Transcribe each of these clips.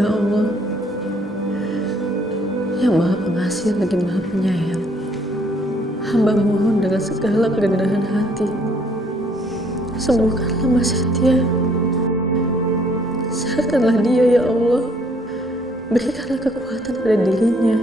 Ya Allah, yang Maha Pengasih lagi Maha Penyayang, hamba mohon dengan segala kerendahan hati, sembuhkanlah Mas Setia. Sehatkanlah dia ya Allah, berikanlah kekuatan pada dirinya.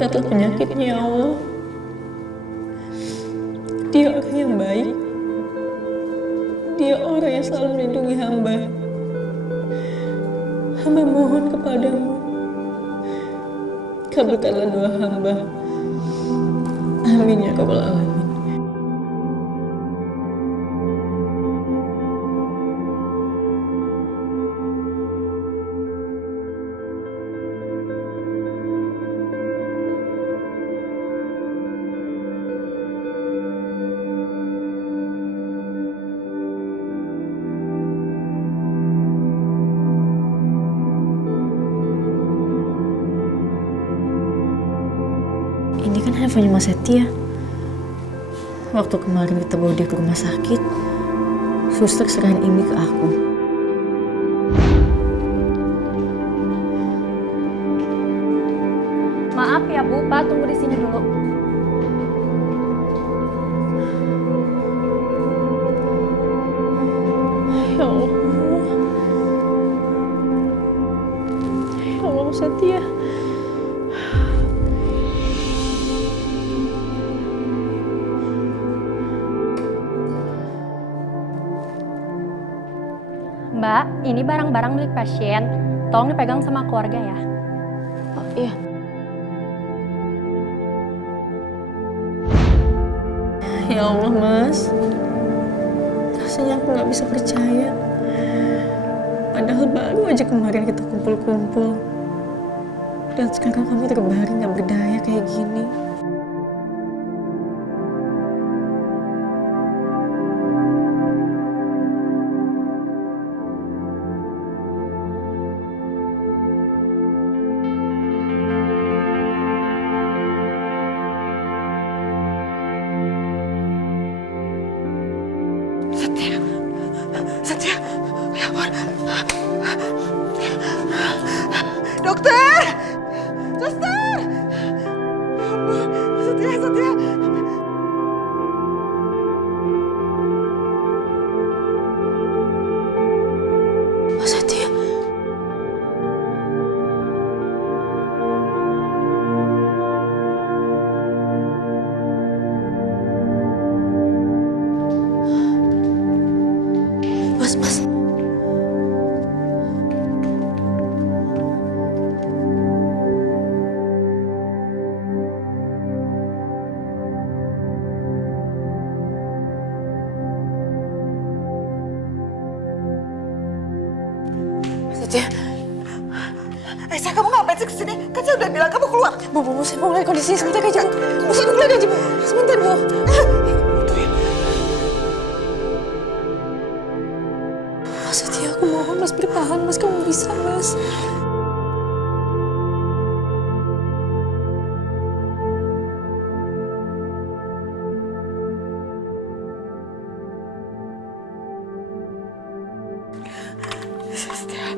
Angkatlah penyakitnya ya Allah. Dia orang yang baik. Dia orang yang selalu melindungi hamba. Hamba mohon kepadamu, kabulkanlah doa hamba. Amin ya rabbal alamin. Ini kan handphonenya Mas Setia. Waktu kemarin kita bawa dia ke rumah sakit, suster serahin ini ke aku. Maaf ya Bu, Pak tunggu di sini dulu. Ya Allah. Ya Allah Mas Setia. Mbak, ini barang-barang milik pasien. Tolong dipegang sama keluarga ya. Oh iya. Ya Allah Mas, rasanya aku gak bisa percaya. Padahal baru aja kemarin kita kumpul-kumpul, dan sekarang kamu terbaring gak berdaya kayak gini. Setia, ya ampun. Dokter! Suster! Ya ampun, Setia. Mas Setia. Mas. Setia. Aisyah, kamu ngapain sih kesini? Kan saya udah bilang kamu keluar. Bu, saya mau lihat kondisinya sebentar aja, Bu. Saya mau lihat aja, Bu. Sebentar, Bu. Mas Setia, aku mohon Mas bertahan, Mas. Kamu bisa, Mas. Setia.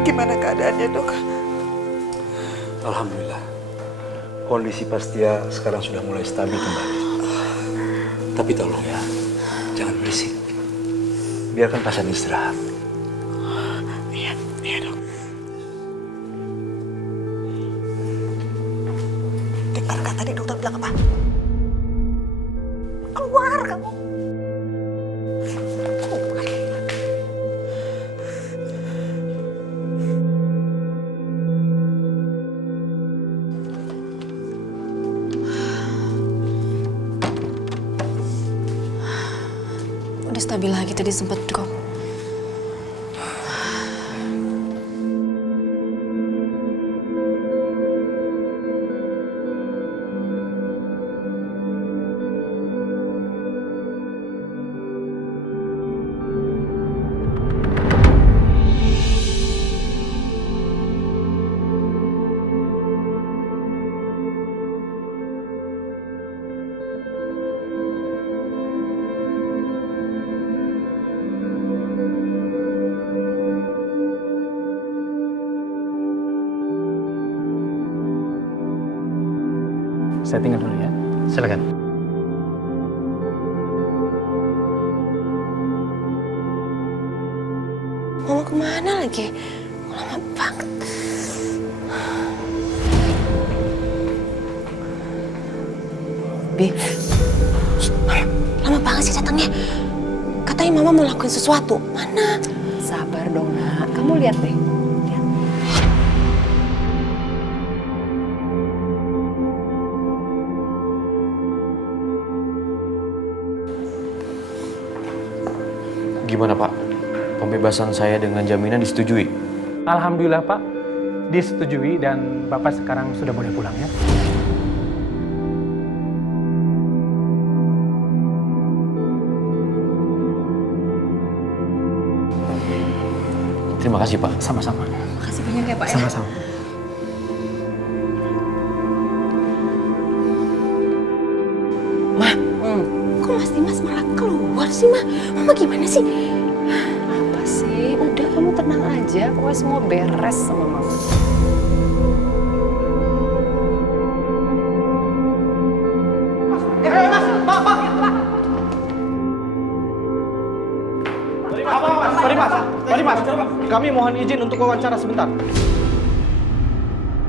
Gimana keadaannya, Dok? Alhamdulillah. Kondisi Pastia sekarang sudah mulai stabil kembali. Tapi tolong ya, jangan berisik. Biarkan pasien istirahat. Iya, Dok. Dengarkan tadi dokter bilang apa? Keluar kamu. stabil lagi, tadi sempat drop. Saya tinggal dulu ya. Silakan. Mama kemana lagi? Lama banget. Bi, lama banget sih datangnya. Katanya Mama mau lakuin sesuatu. Mana? Sabar dong, Nak. Kamu lihat deh. Lihat. Gimana Pak? Pembebasan saya dengan jaminan disetujui? Alhamdulillah Pak, disetujui dan Bapak sekarang sudah boleh pulang ya. Terima kasih Pak. Sama-sama. Makasih banyak ya Pak ya. Sama-sama. Ma, kok Mas Dimas malah keluar sih, Ma? Mama gimana sih? Apa sih? Udah, kamu tenang aja. Pokoknya semua beres sama Mama. Pak Dimas, kami mohon izin untuk wawancara sebentar.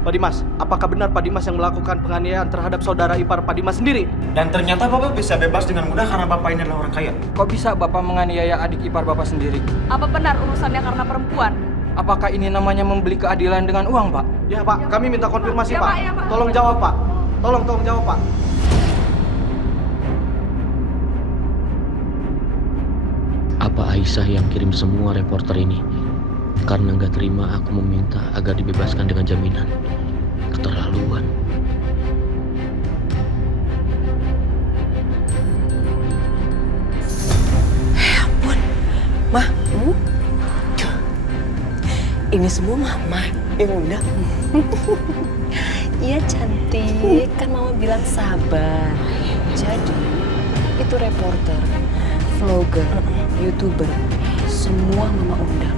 Pak Dimas, apakah benar Pak Dimas yang melakukan penganiayaan terhadap saudara ipar Pak Dimas sendiri? Dan ternyata Bapak bisa bebas dengan mudah karena Bapak ini adalah orang kaya. Kok bisa Bapak menganiaya adik ipar Bapak sendiri? Apa benar urusannya karena perempuan? Apakah ini namanya membeli keadilan dengan uang, Pak? Ya, Pak. Kami minta konfirmasi, Ya, Pak. Pak, ya, Pak. Tolong jawab, Pak. Tolong jawab, Pak. Apa Aisyah yang kirim semua reporter ini? Karena nggak terima aku meminta agar dibebaskan dengan jaminan. Keterlaluan. Ya ampun. Ma, ini semua Mama yang undang. Iya cantik, kan Mama bilang sabar. Jadi, itu reporter, vlogger, YouTuber, semua Mama undang.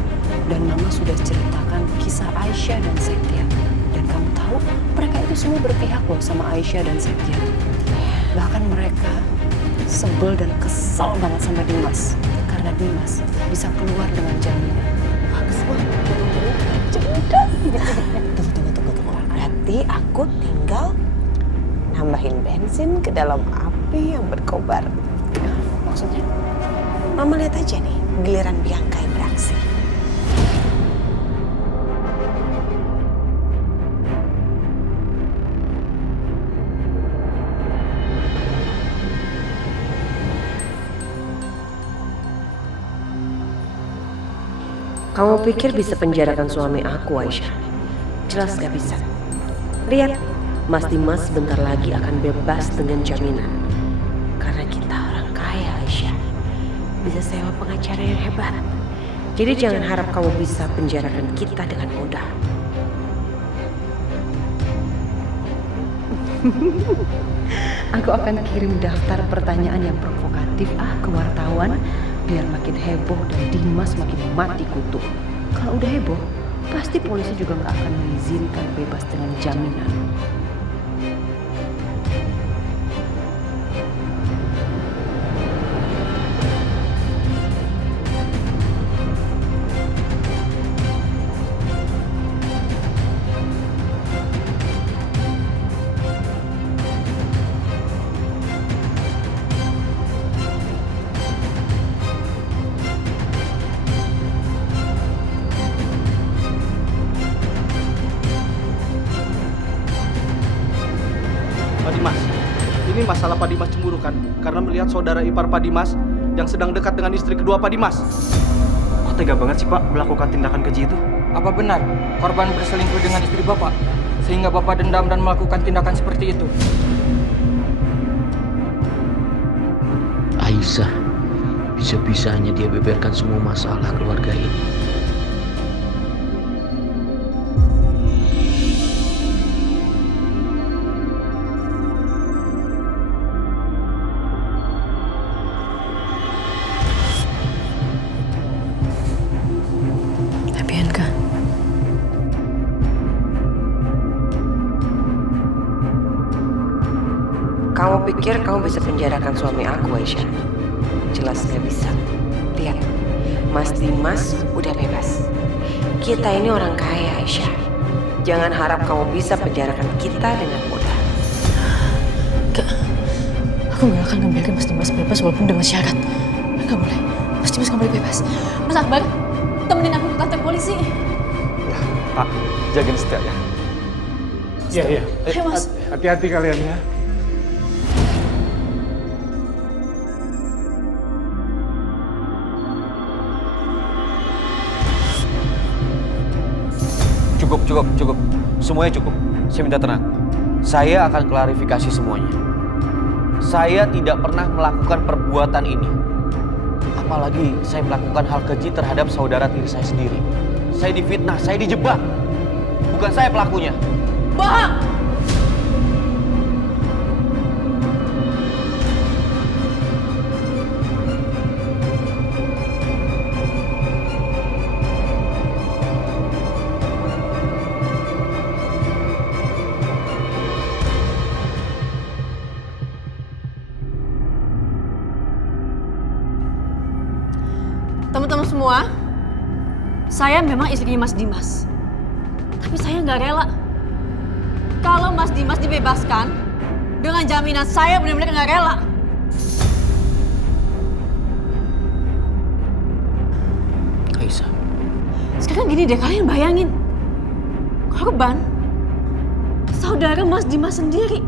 Dan Mama sudah ceritakan kisah Aisyah dan Setia. Dan kamu tahu, mereka itu semua berpihak loh sama Aisyah dan Setia. Bahkan mereka sebel dan kesal banget sama Dimas. Karena Dimas bisa keluar dengan jaminan. Bagus banget. Tunggu. Berarti aku tinggal nambahin bensin ke dalam api yang berkobar. Maksudnya? Mama lihat aja nih, giliran Bianca yang beraksi. Kamu pikir bisa penjarakan suami aku, Aisyah? Jelas gak bisa. Lihat, Mas Dimas sebentar lagi akan bebas dengan jaminan. Karena kita orang kaya, Aisyah. Bisa sewa pengacara yang hebat. Jadi jangan harap kamu bisa penjarakan kita dengan mudah. Aku akan kirim daftar pertanyaan yang provokatif ke wartawan biar makin heboh dan Dimas makin mati kutu. Kalau udah heboh, pasti polisi juga nggak akan mengizinkan bebas dengan jaminan. Pak Dimas, ini masalah Pak Dimas cemburu kan? Karena melihat saudara ipar Pak Dimas yang sedang dekat dengan istri kedua Pak Dimas. Kok tega banget sih Pak melakukan tindakan keji itu? Apa benar korban berselingkuh dengan istri Bapak? Sehingga Bapak dendam dan melakukan tindakan seperti itu? Aisyah, bisa-bisanya dia beberkan semua masalah keluarga ini. Tapi Anka, kamu pikir kamu bisa penjarakan suami aku, Aisyah? Jelas gak bisa. Lihat, Mas Dimas udah bebas. Kita ini orang kaya, Aisyah. Jangan harap kamu bisa penjarakan kita dengan mudah. Kak, aku gak akan ngebiarin Mas Dimas bebas walaupun dengan syarat. Gak boleh. Mas Dimas gak boleh bebas. Mas Akbar, temenin aku ke kantor polisi. Ya, Pak, jagain Setia ya. Iya. Ayo Mas. Hati-hati kalian ya. Cukup. Semuanya cukup. Saya minta tenang. Saya akan klarifikasi semuanya. Saya tidak pernah melakukan perbuatan ini. Apalagi saya melakukan hal keji terhadap saudara tiri saya sendiri. Saya difitnah, saya dijebak. Bukan saya pelakunya. Bang! Teman-teman semua, saya memang istrinya Mas Dimas. Tapi saya nggak rela. Kalau Mas Dimas dibebaskan, dengan jaminan saya benar-benar nggak rela. Aisyah, Sekarang gini deh, kalian bayangin. Korban, saudara Mas Dimas sendiri.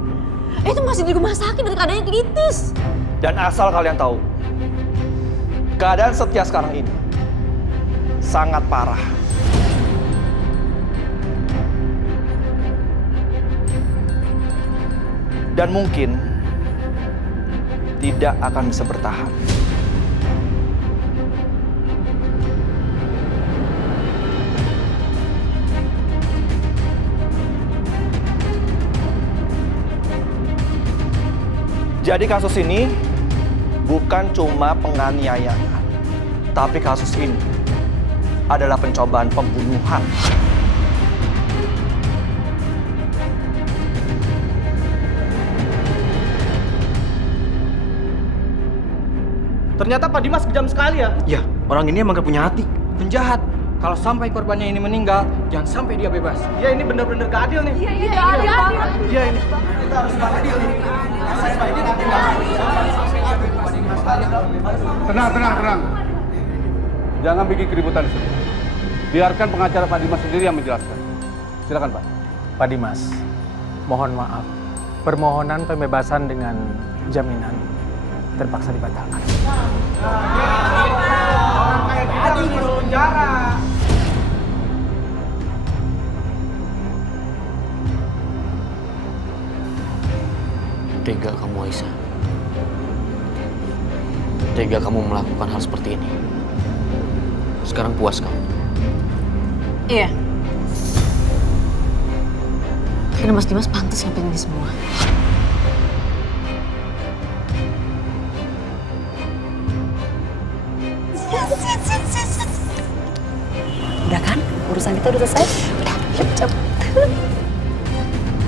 Itu masih di rumah sakit dan keadaannya kritis. Dan asal kalian tahu, keadaan Setia sekarang ini sangat parah. Dan mungkin tidak akan bisa bertahan. Jadi kasus ini bukan cuma penganiayaan, tapi kasus ini adalah pencobaan pembunuhan. Ternyata Pak Dimas kejam sekali ya. Ya, orang ini emang gak punya hati. Penjahat. Kalau sampai korbannya ini meninggal, jangan sampai dia bebas. Ya ini benar-benar gak adil nih. Iya, adil banget. Iya ini. Kita harus adil nih. Tenang. Jangan bikin keributan di sini. Biarkan pengacara Pak Dimas sendiri yang menjelaskan. Silakan Pak. Pak Dimas, mohon maaf. Permohonan pembebasan dengan jaminan terpaksa dibatalkan. Orang kayak kita harus masuk penjara. tega kamu Aisyah. Tega kamu melakukan hal seperti ini. Sekarang puas kamu? Iya. Karena Mas Dimas pantas ngapain ini semua. Udah kan? Urusan kita udah selesai? Udah, yuk cepet.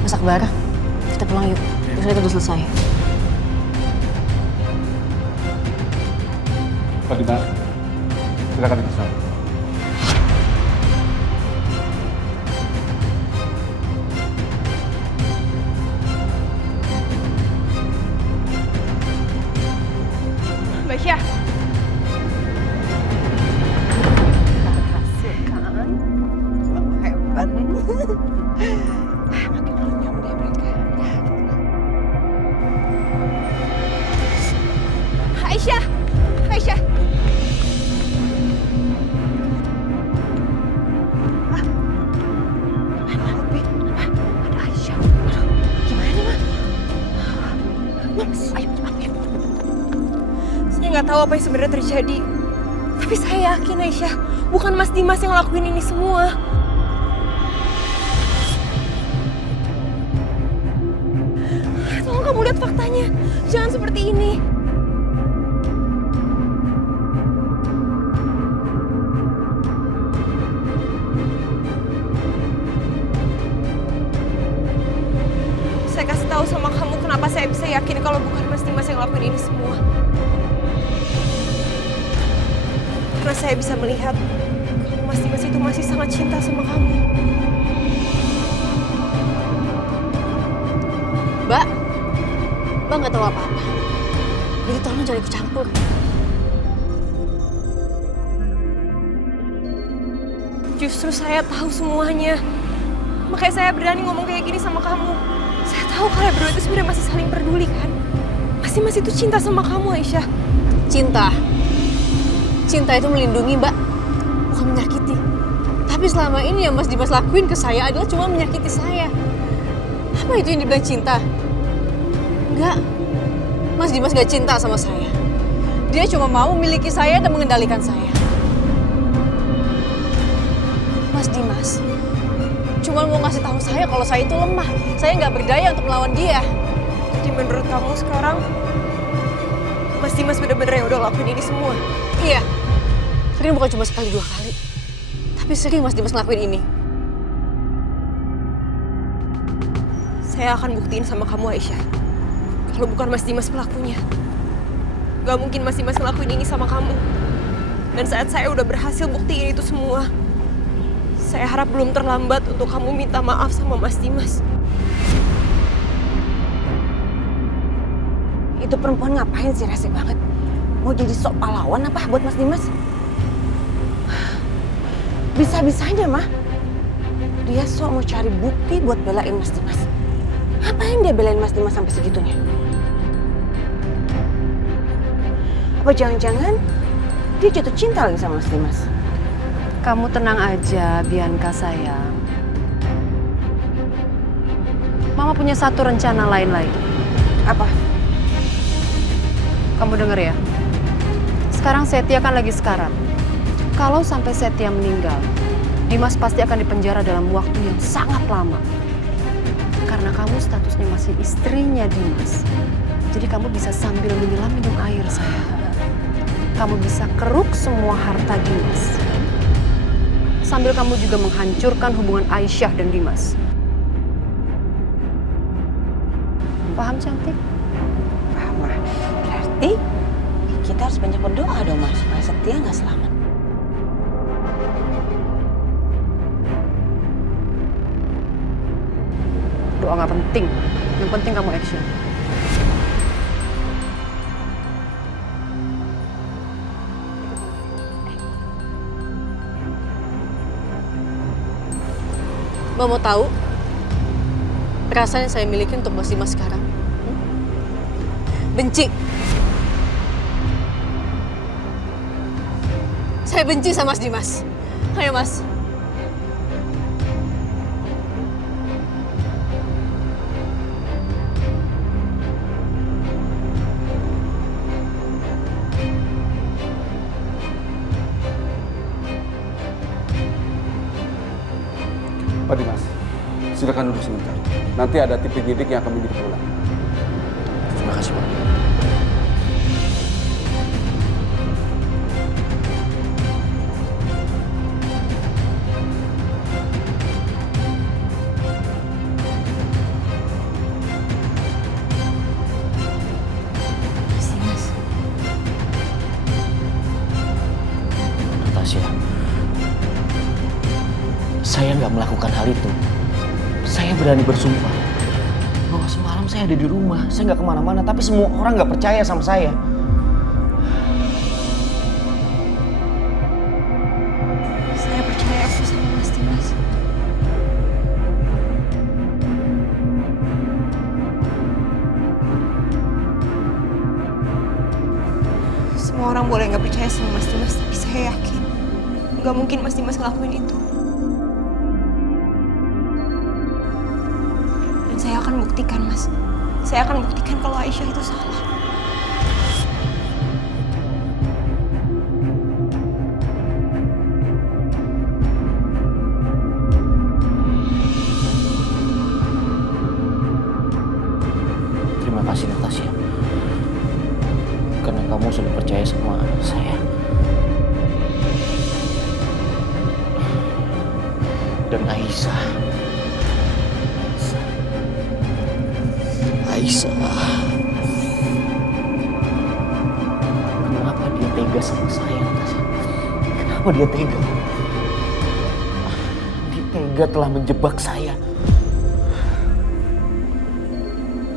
Mas Akbar, kita pulang yuk. Urusan kita udah selesai. Pak Dimas, silakan ke sana. Mbak Syah. Berhasil kan? Hebat. Makin runyam deh mereka. Aisyah. nggak tahu apa yang sebenarnya terjadi. Tapi saya yakin Aisyah, bukan Mas Dimas yang ngelakuin ini semua. Tolong kamu lihat faktanya. Jangan seperti ini. Saya kasih tahu sama kamu kenapa saya bisa yakin kalau bukan Mas Dimas yang ngelakuin ini semua. Karena saya bisa melihat kalau Mas Dimas itu masih sangat cinta sama kamu. Mbak nggak tahu apa-apa. Jadi tolong jangan ikut campur. Justru saya tahu semuanya. Makanya saya berani ngomong kayak gini sama kamu. Saya tahu kalian berdua itu sebenarnya masih saling peduli kan? Mas Dimas itu cinta sama kamu, Aisyah. Cinta itu melindungi, Mbak, bukan menyakiti. Tapi selama ini yang Mas Dimas lakuin ke saya adalah cuma menyakiti saya. Apa itu yang dibilang cinta? Enggak, Mas Dimas gak cinta sama saya. Dia cuma mau memiliki saya dan mengendalikan saya. Mas Dimas cuma mau ngasih tahu saya kalau saya itu lemah. Saya nggak berdaya untuk melawan dia. Jadi menurut kamu sekarang, Mas Dimas bener-bener yang udah lakuin ini semua? Iya, sering bukan cuma sekali 2 kali. Tapi sering Mas Dimas ngelakuin ini. Saya akan buktiin sama kamu, Aisyah. Kalau bukan Mas Dimas pelakunya. Gak mungkin Mas Dimas ngelakuin ini sama kamu. Dan saat saya udah berhasil buktiin itu semua, saya harap belum terlambat untuk kamu minta maaf sama Mas Dimas. Itu perempuan ngapain sih, rese banget? Mau jadi sok pahlawan apa buat Mas Dimas? Bisa-bisanya mah. Dia sok mau cari bukti buat belain Mas Dimas. Ngapain dia belain Mas Dimas sampai segitunya? Apa jangan-jangan dia jatuh cinta lagi sama Mas Dimas? Kamu tenang aja, Bianca sayang. Mama punya satu rencana lain lagi. Apa? Kamu denger ya. Sekarang Setia kan lagi sekarat. Kalau sampai Setia meninggal, Dimas pasti akan dipenjara dalam waktu yang sangat lama. Karena kamu statusnya masih istrinya Dimas. Jadi kamu bisa sambil menyelam minum air, sayang. Kamu bisa keruk semua harta Dimas. Sambil kamu juga menghancurkan hubungan Aisyah dan Dimas. Paham, cantik? Paham, Ma. Berarti kita harus banyak berdoa dong, Mas, supaya Setia nggak selamat. Doa nggak penting. Yang penting kamu action. Mbak mau tahu perasaan yang saya miliki untuk Mas Dimas sekarang? Benci. Saya benci sama Mas Dimas. Ayo, Mas. Pak Dimas, silakan duduk sebentar. Nanti ada tim penyidik yang akan menjadi pulang. Terima kasih, Pak. Mas Dimas. Natasha, saya nggak melakukan hal itu. Saya berani bersumpah bahwa semalam saya ada di rumah. Saya nggak kemana-mana, tapi semua orang nggak percaya sama saya. Saya percaya aku sama Mas Dimas. Semua orang boleh nggak percaya sama Mas Dimas, tapi saya yakin nggak mungkin Mas Dimas ngelakuin itu. Dan saya akan buktikan, Mas. Saya akan buktikan kalau Aisyah itu salah. Dan Aisyah. Kenapa dia tega sama saya, Natasha? Kenapa dia tega? Dia tega telah menjebak saya.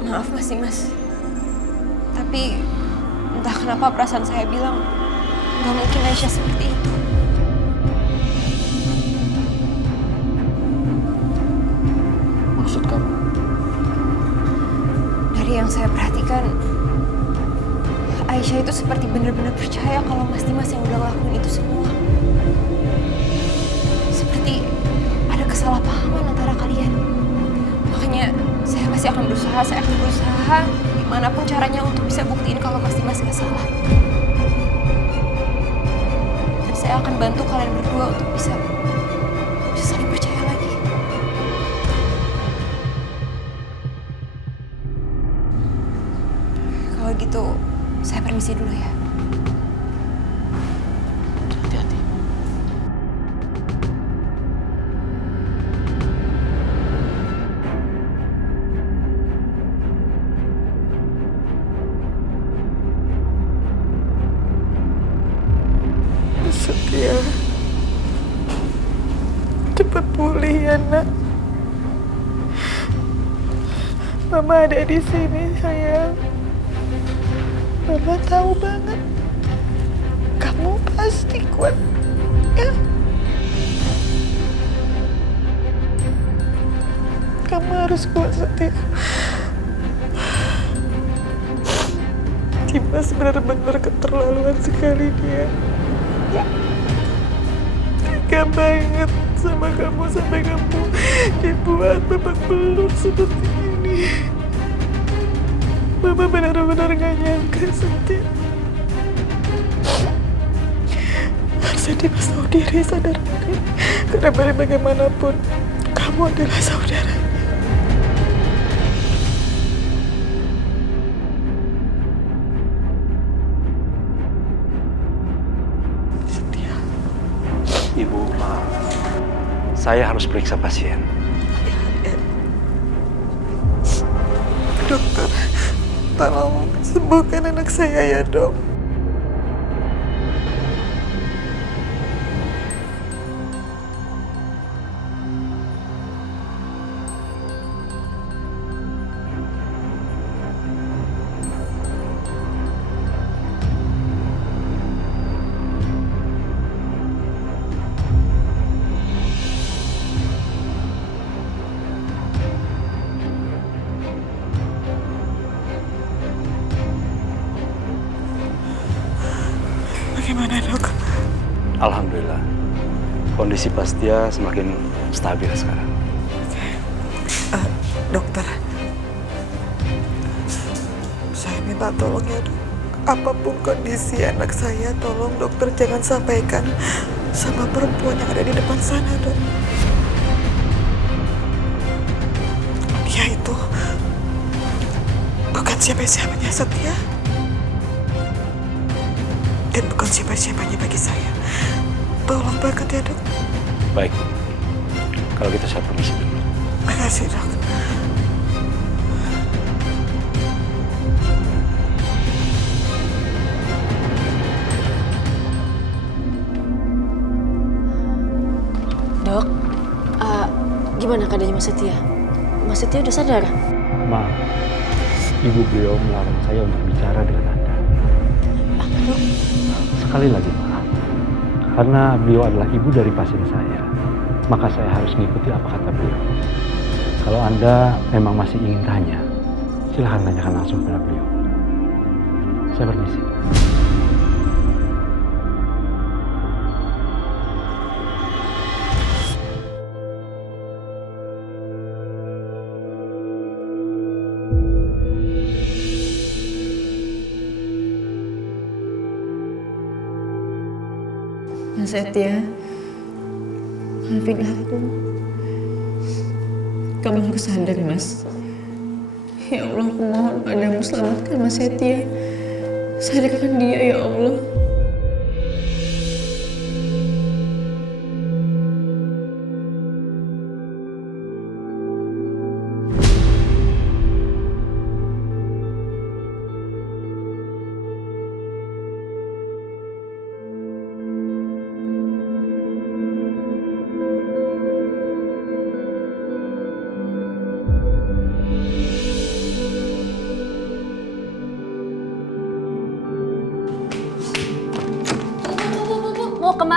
Maaf Mas Dimas. Tapi entah kenapa perasaan saya bilang nggak mungkin Aisyah seperti itu. Maksud kamu? Dari yang saya perhatikan, Aisyah itu seperti benar-benar percaya kalau Mas Dimas yang udah ngelakuin itu semua. Seperti ada kesalahpahaman antara kalian. Makanya saya pasti akan berusaha dimanapun caranya untuk bisa buktiin kalau Mas Dimas gak salah. Dan saya akan bantu kalian berdua untuk bisa saling percaya lagi. Kalau gitu, saya permisi dulu ya. Hati-hati. Setia, cepat pulih ya nak. Mama ada di sini sayang. Mama tahu banget kamu pasti kuat ya. Kamu harus kuat Setia. Dimas benar-benar keterlaluan sekali dia. Ya. Tega banget sama kamu sampai kamu dibuat babak belur seperti ini. Mama benar-benar gak nyangka, Setia. Harusnya Dimas tahu diri, sadar diri. Karena bagaimanapun, kamu adalah saudaranya. Ibu, maaf. Saya harus periksa pasien. Dokter, tolong sembuhkan anak saya ya, Dok. Bagaimana, Dok? Alhamdulillah, kondisi Pastia semakin stabil sekarang. Dokter, saya minta tolong ya, Dok. Apapun kondisi anak saya, tolong dokter jangan sampaikan sama perempuan yang ada di depan sana, Dok. Dia itu bukan siapa-siapanya Setia. Dan bukan siapa-siapanya bagi saya. Tolong banget ya, Dok. Baik, kalau gitu saya permisi dulu. Makasih, Dok. Dok, gimana keadaannya Mas Setia? Mas Setia udah sadar? Maaf, ibu beliau melarang saya untuk bicara dengan Anda. Apa, Dok? Sekali lagi maaf, karena beliau adalah ibu dari pasien saya, maka saya harus mengikuti apa kata beliau. Kalau Anda memang masih ingin tanya, silahkan tanyakan langsung kepada beliau. Saya permisi. Mas Setia, maafin aku. Kamu harus sadar, Mas. Ya Allah, aku mohon padamu selamatkan Mas Setia. Sadarkan dia, ya Allah.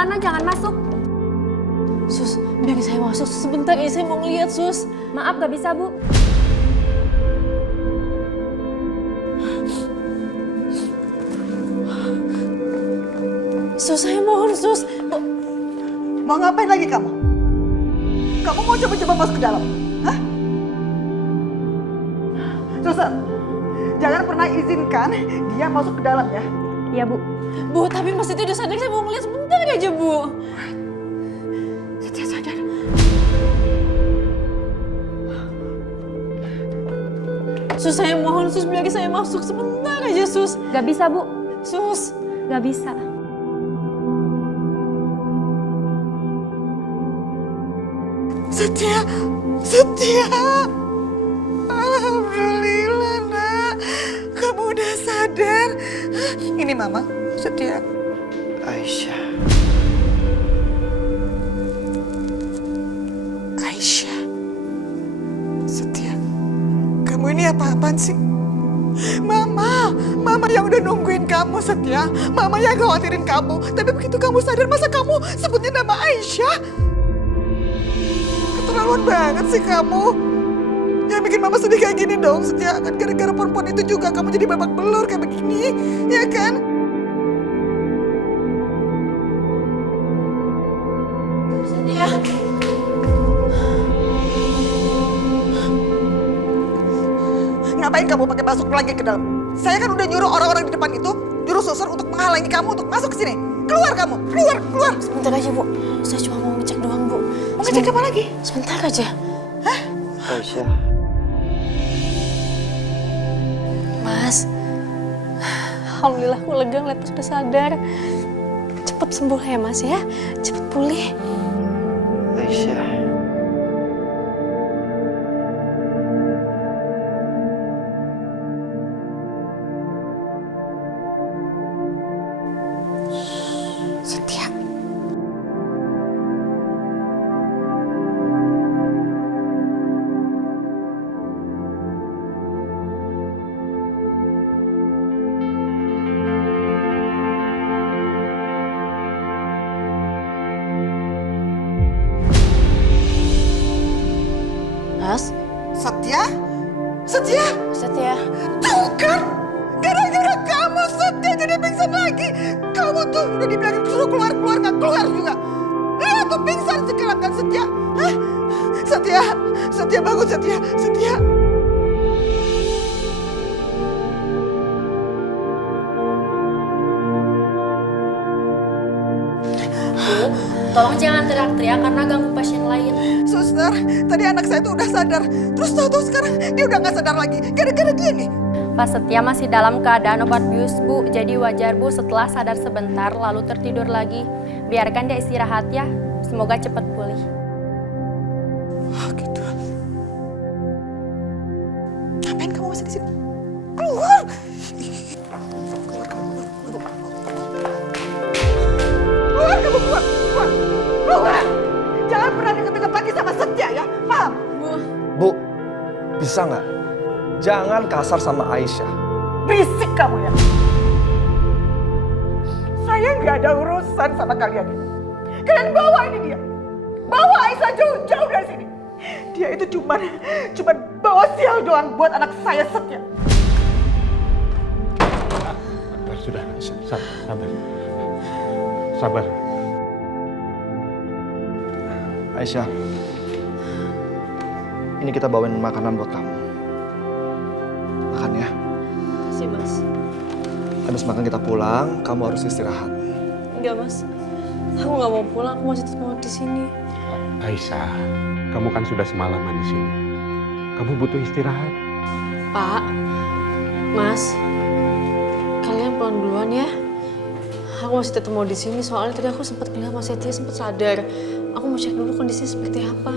sana, jangan masuk. Sus, biar saya masuk sebentar ya, saya mau ngeliat Sus. Maaf, gak bisa Bu. Sus, saya mohon Sus. Mau ngapain lagi kamu? Kamu mau coba-coba masuk ke dalam? Hah? Susan, jangan pernah izinkan dia masuk ke dalam ya. Iya Bu. Bu, tapi Mas itu udah sadar, saya mau ngeliat sebentar aja Bu. Setia sadar. Sus, saya mohon Sus, biar saya masuk sebentar aja Sus. Gak bisa Bu. Sus. Gak bisa. Setia, Setia. Alhamdulillah nak, kamu udah sadar. Ini mama, Setia. Aisyah. Aisyah. Setia, kamu ini apa-apaan sih? Mama yang udah nungguin kamu Setia. Mama yang khawatirin kamu. Tapi begitu kamu sadar, masa kamu sebutnya nama Aisyah? Keterlaluan banget sih kamu. Jangan bikin mama sedih kayak gini dong Setia. Kan gara-gara perempuan itu juga kamu jadi babak belur kayak begini, ya kan? Setia. Ngapain kamu pakai masuk lagi ke dalam? Saya kan udah nyuruh orang-orang di depan itu, nyuruh suster untuk menghalangi kamu untuk masuk ke sini. Keluar kamu, keluar. Sebentar aja Bu, saya cuma mau ngecek doang Bu. Mau ngecek apa lagi? Sebentar aja. Hah? Aisyah. Mas, alhamdulillah aku lega ngeliat Mas udah sadar. Cepet sembuh ya Mas ya, cepet pulih. Aisyah. Setia. Mas? Setia? Setia? Setia. Tuh kan? Gara-gara kamu Setia jadi pingsan lagi. Kamu tuh udah dibilangin suruh keluar nggak keluar juga. Lihat tuh pingsan sekarang kan Setia. Hah? Setia bangun Setia. Tolong jangan teriak-teriak karena ganggu pasien lain. Suster, tadi anak saya tuh udah sadar. Terus tahu sekarang dia udah nggak sadar lagi. Gara-gara dia nih. Pak Setia masih dalam keadaan obat bius Bu, jadi wajar Bu setelah sadar sebentar lalu tertidur lagi. Biarkan dia istirahat ya, semoga cepat pulih. Oh gitu. Ngapain kamu masih di sini? Keluar! Keluar! Jangan pernah deket-deket lagi sama Setia ya, paham? Bu, bisa nggak? Jangan kasar sama Aisyah. Berisik kamu ya. Saya nggak ada urusan sama kalian. Kalian bawa ini dia. Bawa Aisyah jauh-jauh dari sini. Dia itu cuma bawa sial doang buat anak saya Setia. Sudah, sabar. Aisyah, ini kita bawain makanan buat kamu. Makan ya. Makasih Mas. Habis makan kita pulang, kamu harus istirahat. Enggak Mas, aku nggak mau pulang, aku masih tetap mau di sini. Aisyah, kamu kan sudah semalaman di sini. Kamu butuh istirahat. Pak, Mas, kalian pulang duluan ya. Aku masih tetap mau di sini soalnya tadi aku sempat ngeliat Mas Setia sempat sadar. Aku mau cek dulu kondisinya seperti apa.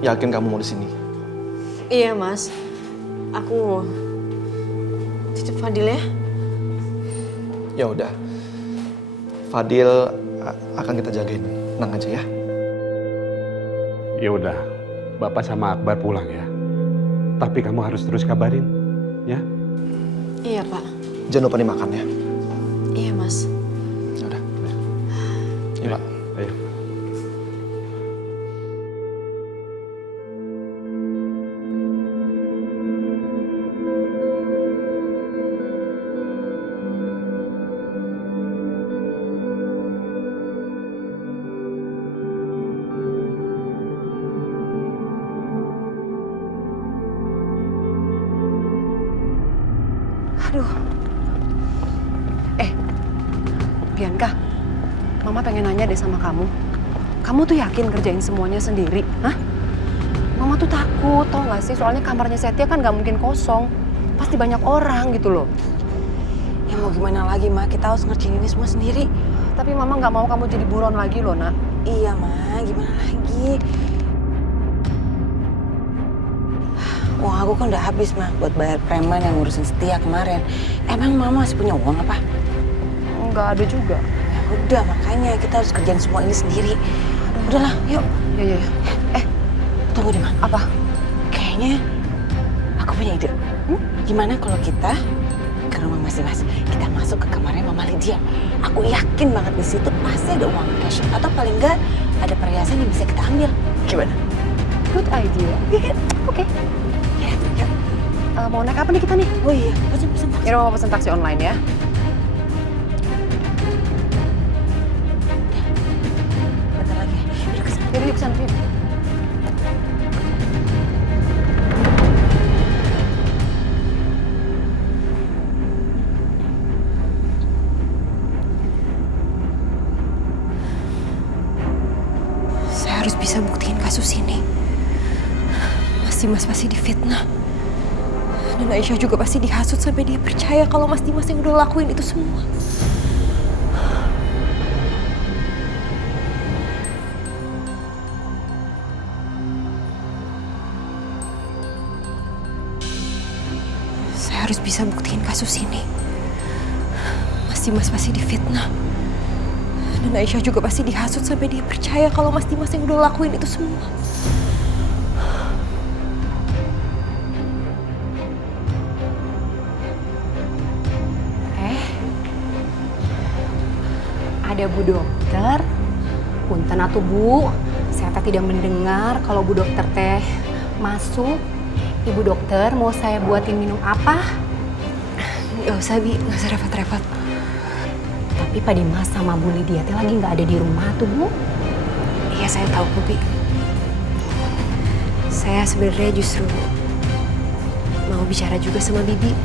Yakin kamu mau di sini? Iya Mas, aku titip Fadil ya. Ya udah, Fadil akan kita jagain. Tenang aja ya. Ya udah, Bapak sama Akbar pulang ya. Tapi kamu harus terus kabarin, ya. Iya Pak. Jangan lupa dimakan ya. Iya, Mas. Udah. Iya, Pak. Ayo. Aduh. Bianca, Mama pengen nanya deh sama kamu. Kamu tuh yakin kerjain semuanya sendiri? Hah? Mama tuh takut, tau gak sih? Soalnya kamarnya Setia kan gak mungkin kosong. Pasti banyak orang gitu loh. Ya mau gimana lagi, Ma? Kita harus ngerjain ini semua sendiri. Tapi Mama gak mau kamu jadi buron lagi loh, Nak. Iya, Ma. Gimana lagi? Uang aku kan udah habis, Ma, buat bayar preman yang ngurusin Setia kemarin. Emang Mama masih punya uang apa? Nggak ada juga. Ya udah, makanya kita harus kerjain semua ini sendiri. Udahlah, yuk. Iya. Tunggu deh, Ma. Apa? Kayaknya aku punya ide. Gimana kalau kita ke rumah masing-masing? Kita masuk ke kamarnya Mama Lydia. Aku yakin banget di situ pasti ada uang cash atau paling enggak ada perhiasan yang bisa kita ambil. Gimana? Good idea. Oke. Ya, yuk. Mau naik apa nih kita nih? Oh iya, pesen taksi. Ya, mau pesen taksi online ya. Bentar lagi. Yuk ke sana. Yuk ke sana. Yuk. Saya harus bisa buktiin kasus ini. Mas Dimas pasti difitnah. Dan Aisyah juga pasti dihasut sampai dia percaya kalau Mas Dimas yang udah lakuin itu semua. Saya harus bisa buktiin kasus ini. Mas Dimas pasti difitnah. Dan Aisyah juga pasti dihasut sampai dia percaya kalau Mas Dimas yang udah lakuin itu semua. Ada Bu Dokter. Punten atuh Bu, saya tidak mendengar kalau Bu Dokter teh masuk. Ibu Dokter mau saya buatin minum apa? Gak usah, Bi. Gak usah repot-repot. Tapi Pak Dimas sama Bu Lydia teh lagi nggak ada di rumah tuh Bu. Iya, saya tahu, Bu, Bi. Saya sebenarnya justru mau bicara juga sama Bibi.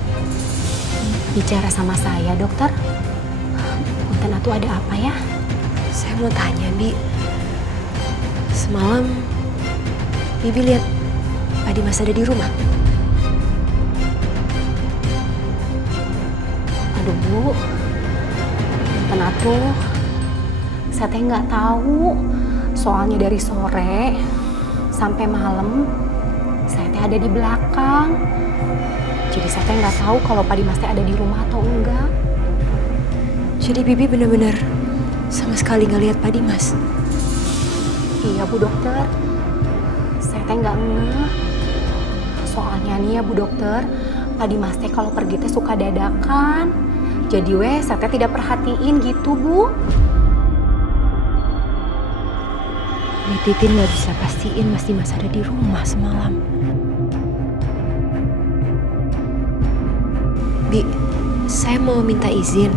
Bicara sama saya, Dokter? Punten atuh ada apa ya? Saya mau tanya, Bi. Semalam Bibi lihat Pak Dimas ada di rumah. Aduh Bu, punten atuh. Saya teh nggak tahu. Soalnya dari sore sampai malam saya teh ada di belakang. Jadi saya teh nggak tahu kalau Pak Dimas teh ada di rumah atau enggak. Jadi Bibi benar-benar sama sekali nggak lihat Pak Dimas? Iya Bu Dokter, saya teh nggak ngeh. Soalnya nih ya Bu Dokter, Pak Dimas teh kalau pergi teh suka dadakan. Jadi saya teh tidak perhatiin gitu Bu. Titin nggak bisa pastiin Mas Dimas ada di rumah semalam. Bi, saya mau minta izin.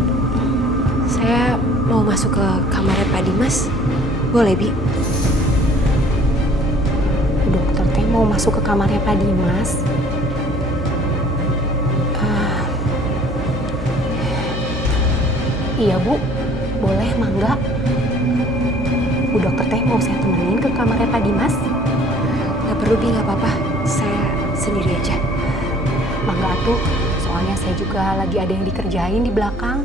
Saya mau masuk ke kamarnya Pak Dimas. Boleh, Bi? Dokter teh mau masuk ke kamarnya Pak Dimas. Iya Bu, boleh mangga. Bu Dokter teh mau saya temenin ke kamarnya Pak Dimas. Gak perlu, Bi, gak apa-apa. Saya sendiri aja. Mangga atuh, soalnya saya juga lagi ada yang dikerjain di belakang.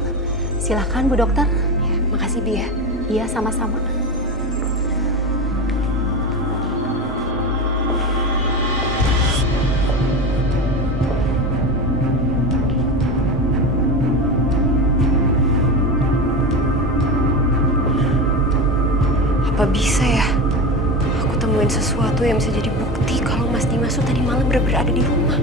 Silakan Bu Dokter. Ya, makasih Bi ya. Iya, sama-sama. Apa bisa ya aku temuin sesuatu yang bisa jadi bukti kalau Mas Dimas tuh tadi malam benar-benar ada di rumah?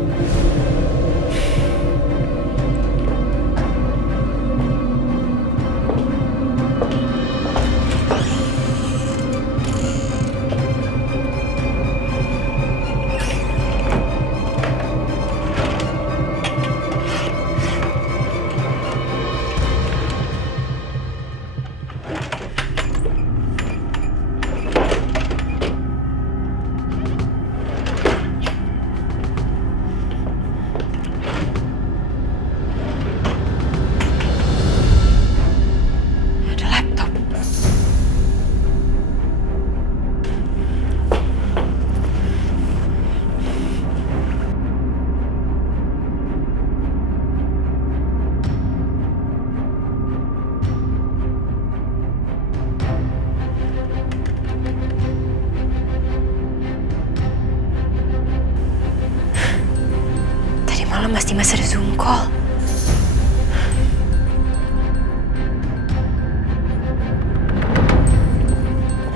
Mas ada Zoom call.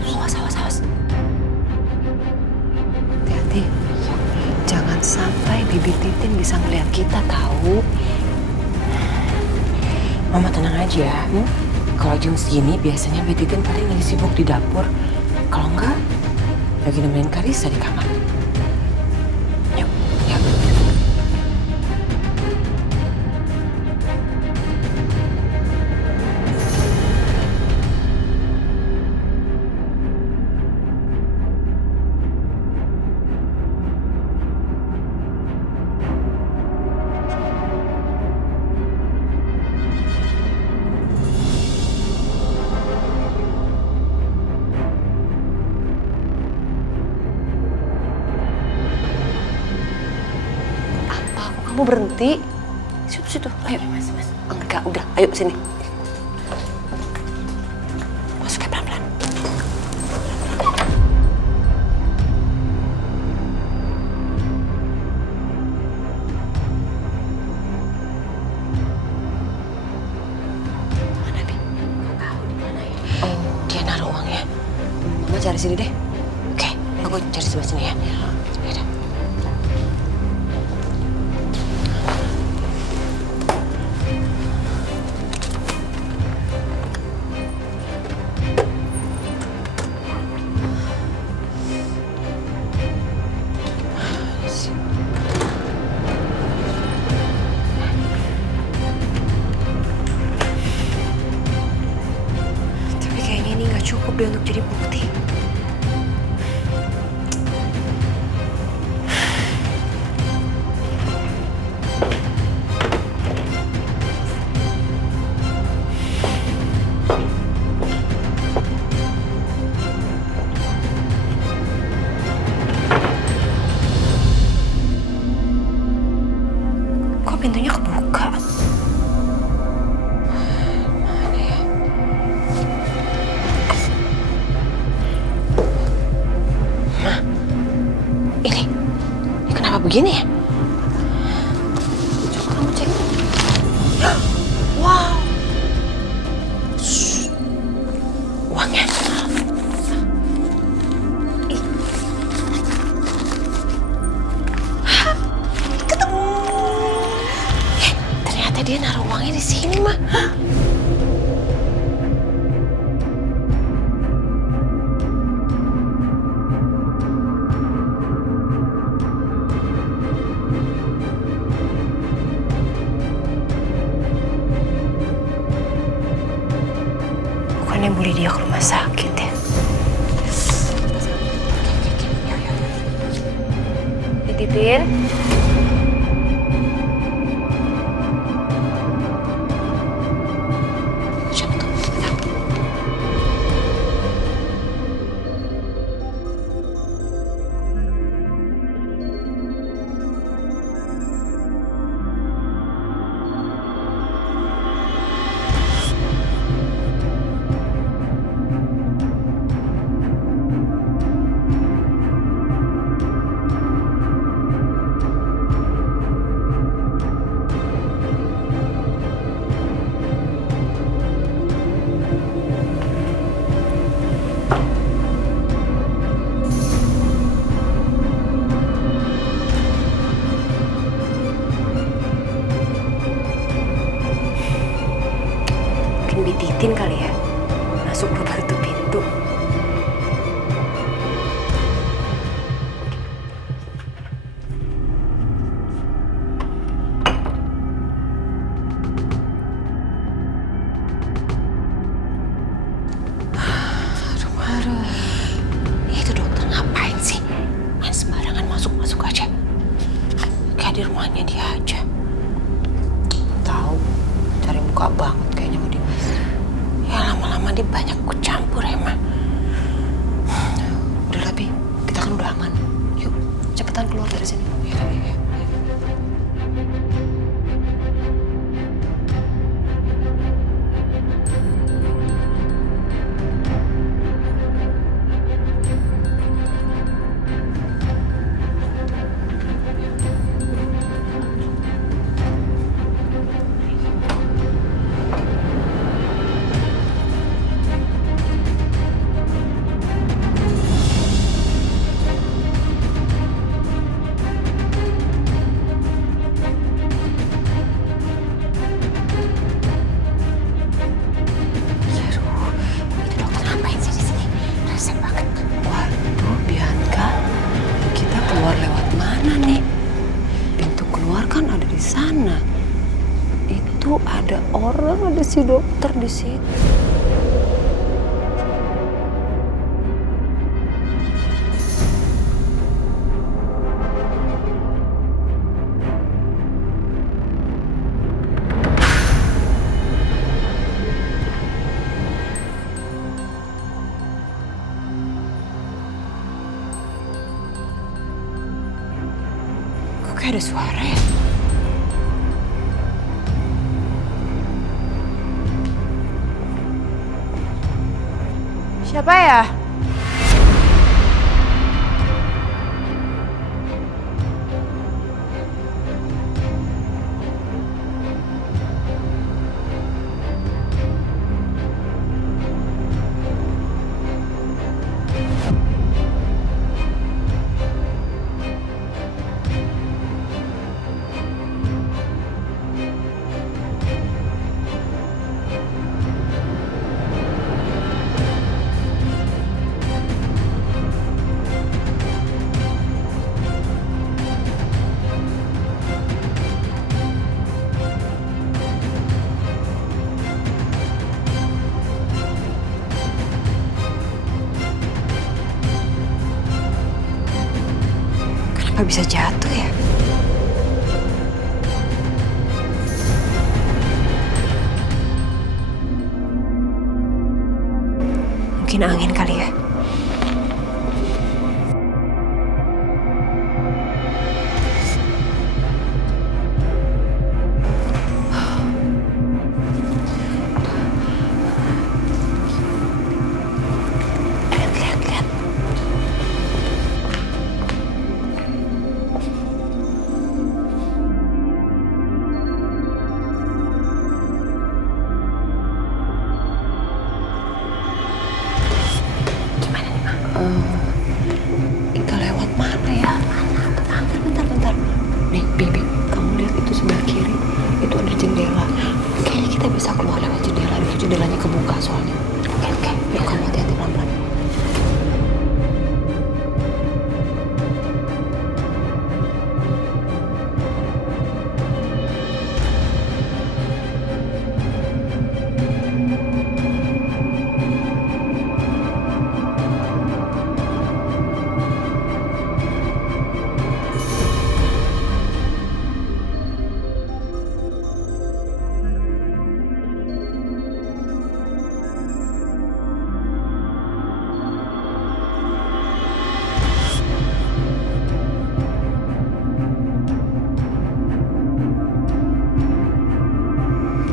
Awas. Hati-hati. Jangan sampai Bibi Titin bisa ngeliat kita tahu. Mama tenang aja. Kalau jam segini biasanya Bibi Titin paling lagi sibuk di dapur. Kalau enggak, lagi nemenin Karissa di kamar. Yuk. Kamu berhenti? Situ. Ayo, Mas. Enggak, udah. Ayo, sini. Masuk ya pelan-pelan. Mana, Bi? Nggak tahu di mana ya. Oh, dia naruh uangnya. Mama cari sini deh. Oke, aku cari sebelah sini ya. Yaudah. Cukup dia untuk jadi bukti. Kok pintunya kebuka? Begini ya? Coba kamu cek. Wow. Shh. Uangnya. Ketemu. Ternyata dia naruh uangnya di sini, mah. Yang boleh dia ke rumah sakit ya. Titin. Siapa tuh? Titin kali ya, masuk lupa tutup pintu. Aduh. Itu dokter ngapain sih? Main sembarangan masuk aja. Kayak di rumahnya dia aja. Tahu, cari muka banget kayaknya mau Dimas. Ya lama-lama dia banyak ikut campur emang. Udah lebih, kita kan udah aman. Yuk, cepetan keluar dari sini. Ya. jadi dokter di situ. Kok kayak ada suara ya? Siapa ya? Kenapa bisa jatuh ya? Mungkin angin kali ya? Lihat. Kita lewat mana ya? Bentar. Nih, Bibi, kamu lihat itu sebelah kiri. Itu ada jendela. Kayaknya kita bisa keluar lewat jendela. Itu jendelanya kebuka soalnya. Oke. Yuk, kamu hati-hati pelan-pelan.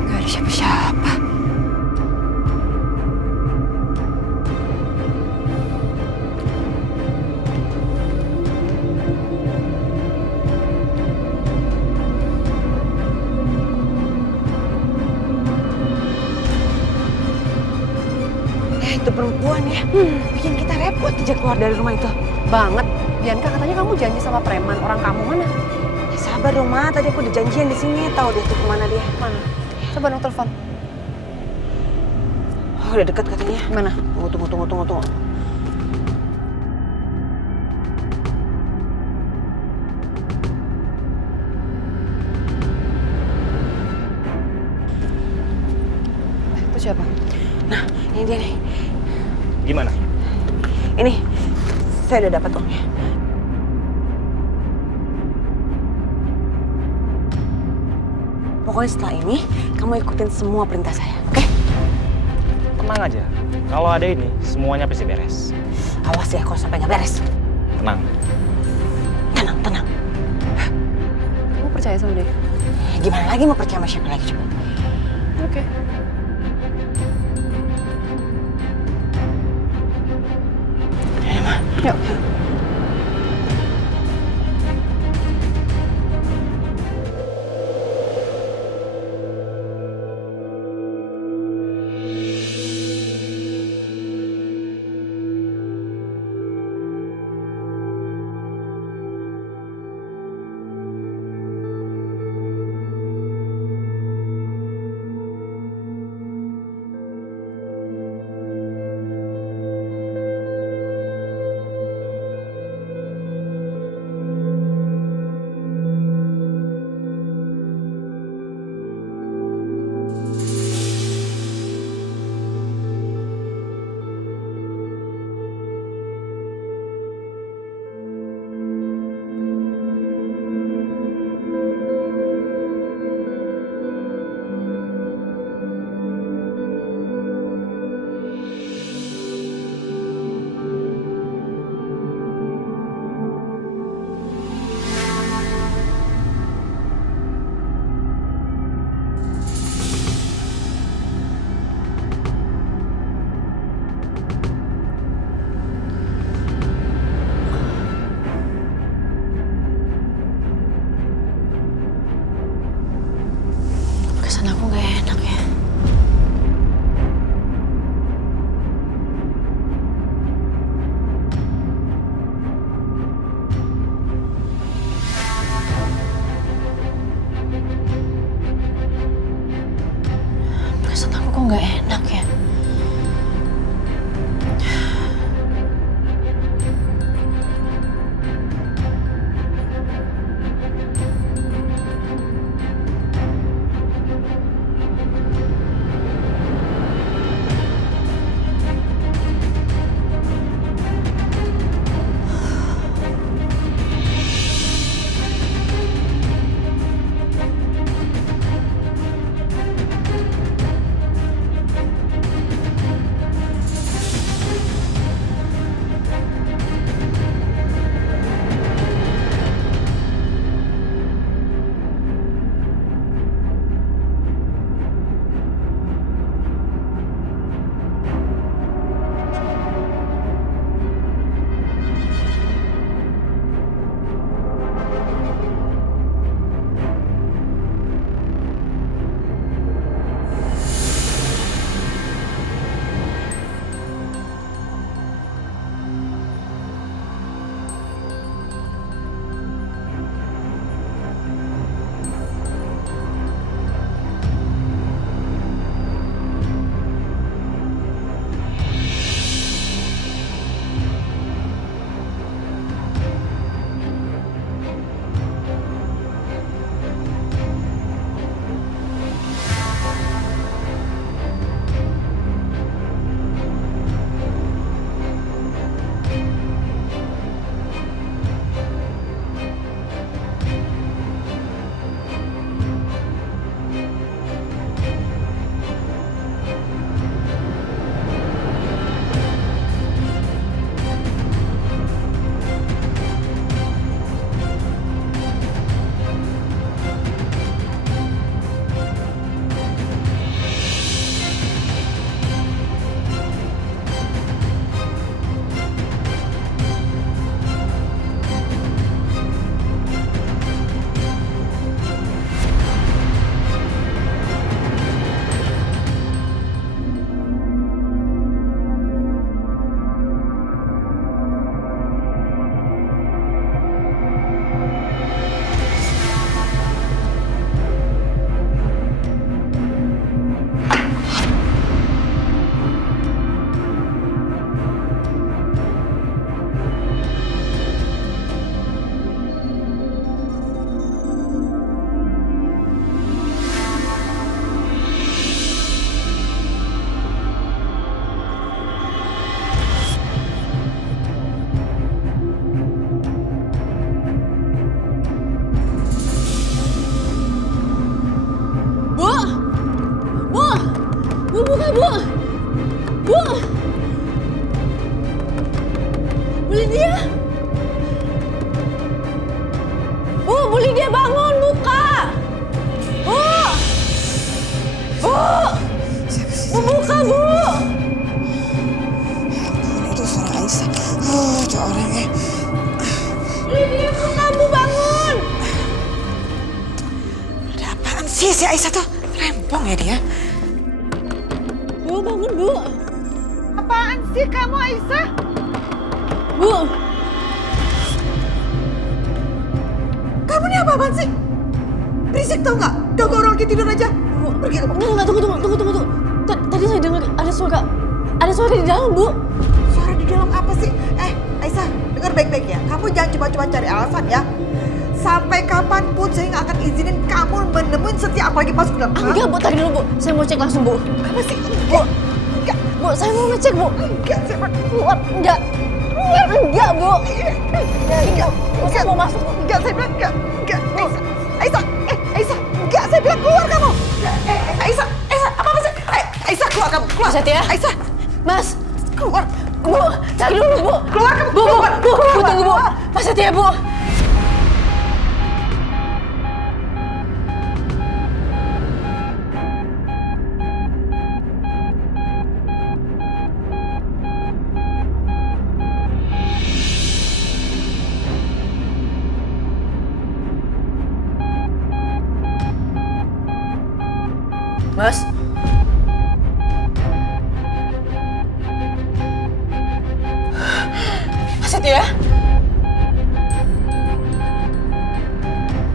Gak ada siapa-siapa. Itu perempuan ya, bikin kita repot aja keluar dari rumah itu. Banget. Bianca, katanya kamu janji sama preman. Orang kamu mana? Ya sabar dong, Ma. Tadi aku udah janjian di sini. Tahu deh tuh kemana dia. Mana? Coba dong telepon. Oh, udah dekat katanya. Mana? Tunggu. Itu siapa? Nah, ini dia nih. Gimana? Ini, saya udah dapat uangnya. Pokoknya setelah ini, kamu ikutin semua perintah saya, oke? Tenang aja. Kalau ada ini, semuanya pasti beres. Awas ya kalau sampai nggak beres. Tenang. Tenang. Kamu percaya sama dia? Gimana lagi mau percaya sama siapa lagi coba? Oke. Yuk. si Aisyah tuh rempong ya dia? Bu, bangun Bu. Apaan sih kamu Aisyah? Bu. Kamu ini apa-apaan sih? Berisik tau nggak? Ganggu orang lagi tidur aja. Pergi kamu. Enggak, tunggu. Tadi saya dengar ada suara di dalam, Bu. Suara di dalam apa sih? Aisyah, dengar baik-baik ya. Kamu jangan coba-coba cari alasan ya. Sampai kapanpun saya nggak akan izinin kamu menemuin Setia apalagi masuk ke dalam. Enggak, Bu, tadi dulu, Bu. Saya mau cek langsung, Bu. Apa sih? Bu. Enggak. Bu, saya mau ngecek, Bu. Enggak, saya mau keluar. Enggak, Bu. Enggak. Bu, saya mau masuk, Bu. Enggak, saya bilang enggak. Aisyah, enggak, saya bilang keluar kamu. Aisyah, apa sih? Aisyah, keluar kamu, keluar. Setia. Aisyah, Mas. Keluar. Bu, cari dulu, Bu. Keluar kamu. Bu, tunggu, Bu. Mas Setia, Bu. Mas. Mas Setia?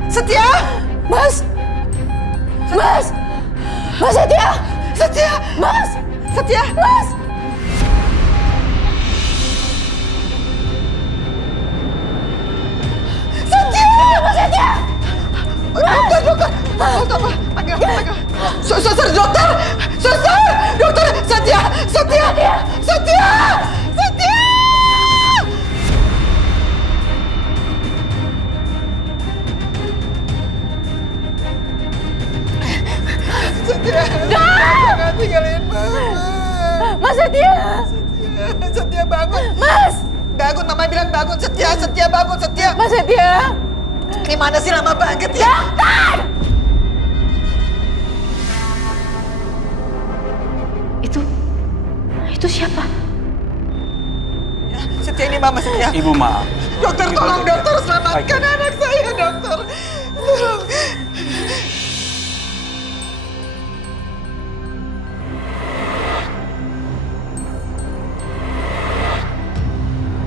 Setia! Mas Setia! Setia! Mas! Setia! Mas! Setia! Mas Setia! Dokter! Panggil! Suster, dokter! Setia! Jangan tinggalin Mama. Mas Setia! Setia bangun. Mas! Bangun, Mama bilang bangun. Setia bangun, Setia. Mas Setia! Gimana sih lama banget ya? Dokter! Itu siapa? Ya, Setia ini Mama Setia. Ibu maaf. Dokter, tolong dokter selamatkan anak saya, dokter. Tolong.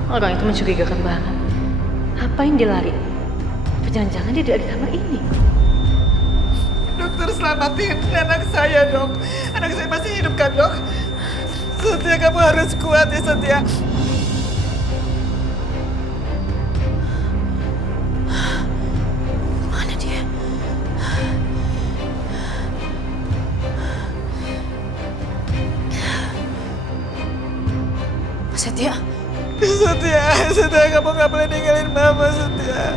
Orang itu mencurigakan banget. Ngapain dia lari? Jangan-jangan dia ada di kamar ini. Dokter, selamatin anak saya, dok. Anak saya masih hidup kan, dok? Setia, kamu harus kuat ya, Setia. Mana dia? Setia? Setia, kamu nggak boleh ninggalin Mama, Setia.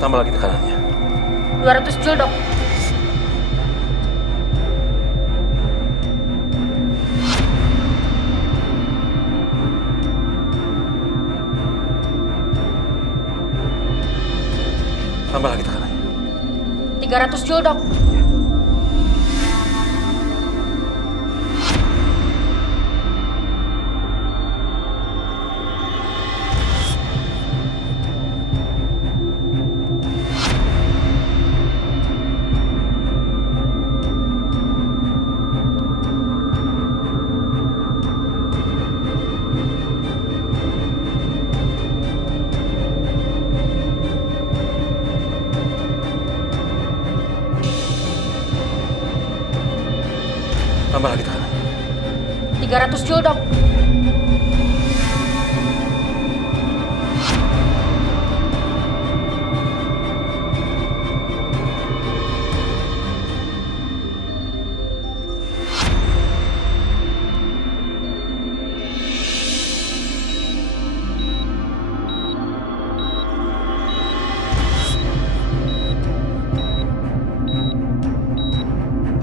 Tambah lagi tekanannya. 200 joule, Dok. Tambah lagi tekanannya. 300 joule, Dok. Tambah lagi tekanannya. 300 joule, Dok.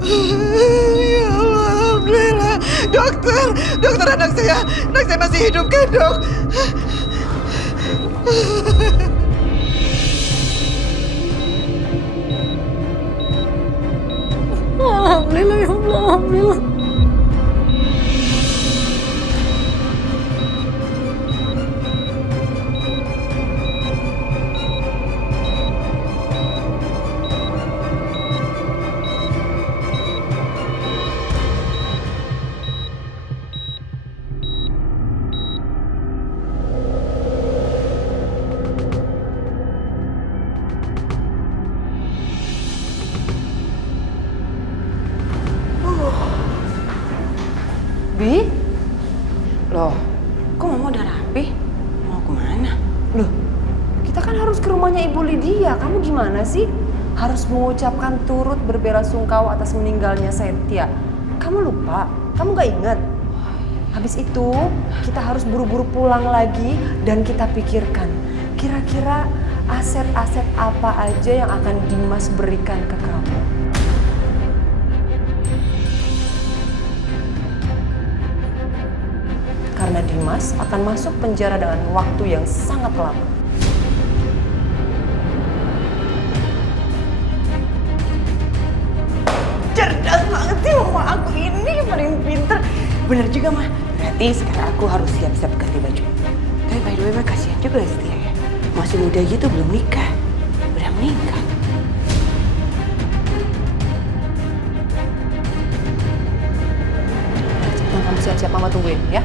Ya Allah, alhamdulillah. Dokter anak saya masih hidup kan, Dok? Alhamdulillah ya Allah, alhamdulillah. Bi? Loh, kok Mama udah rapi? Mau kemana? Loh, kita kan harus ke rumahnya Ibu Lydia. Kamu gimana sih? Harus mengucapkan turut berbelasungkawa atas meninggalnya Setia. Kamu lupa? Kamu gak ingat? Habis itu, kita harus buru-buru pulang lagi dan kita pikirkan kira-kira aset-aset apa aja yang akan Dimas berikan ke kamu. Karena Dimas akan masuk penjara dengan waktu yang sangat lama. Cerdas banget sih Mama aku ini, paling pinter. Bener juga, Mah. Berarti sekarang aku harus siap-siap ganti baju. Tapi by the way, Mah, kasihan juga Setia ya. Masih muda gitu, belum nikah. Udah menikah. Cepetan kamu siap-siap, Mama tungguin ya.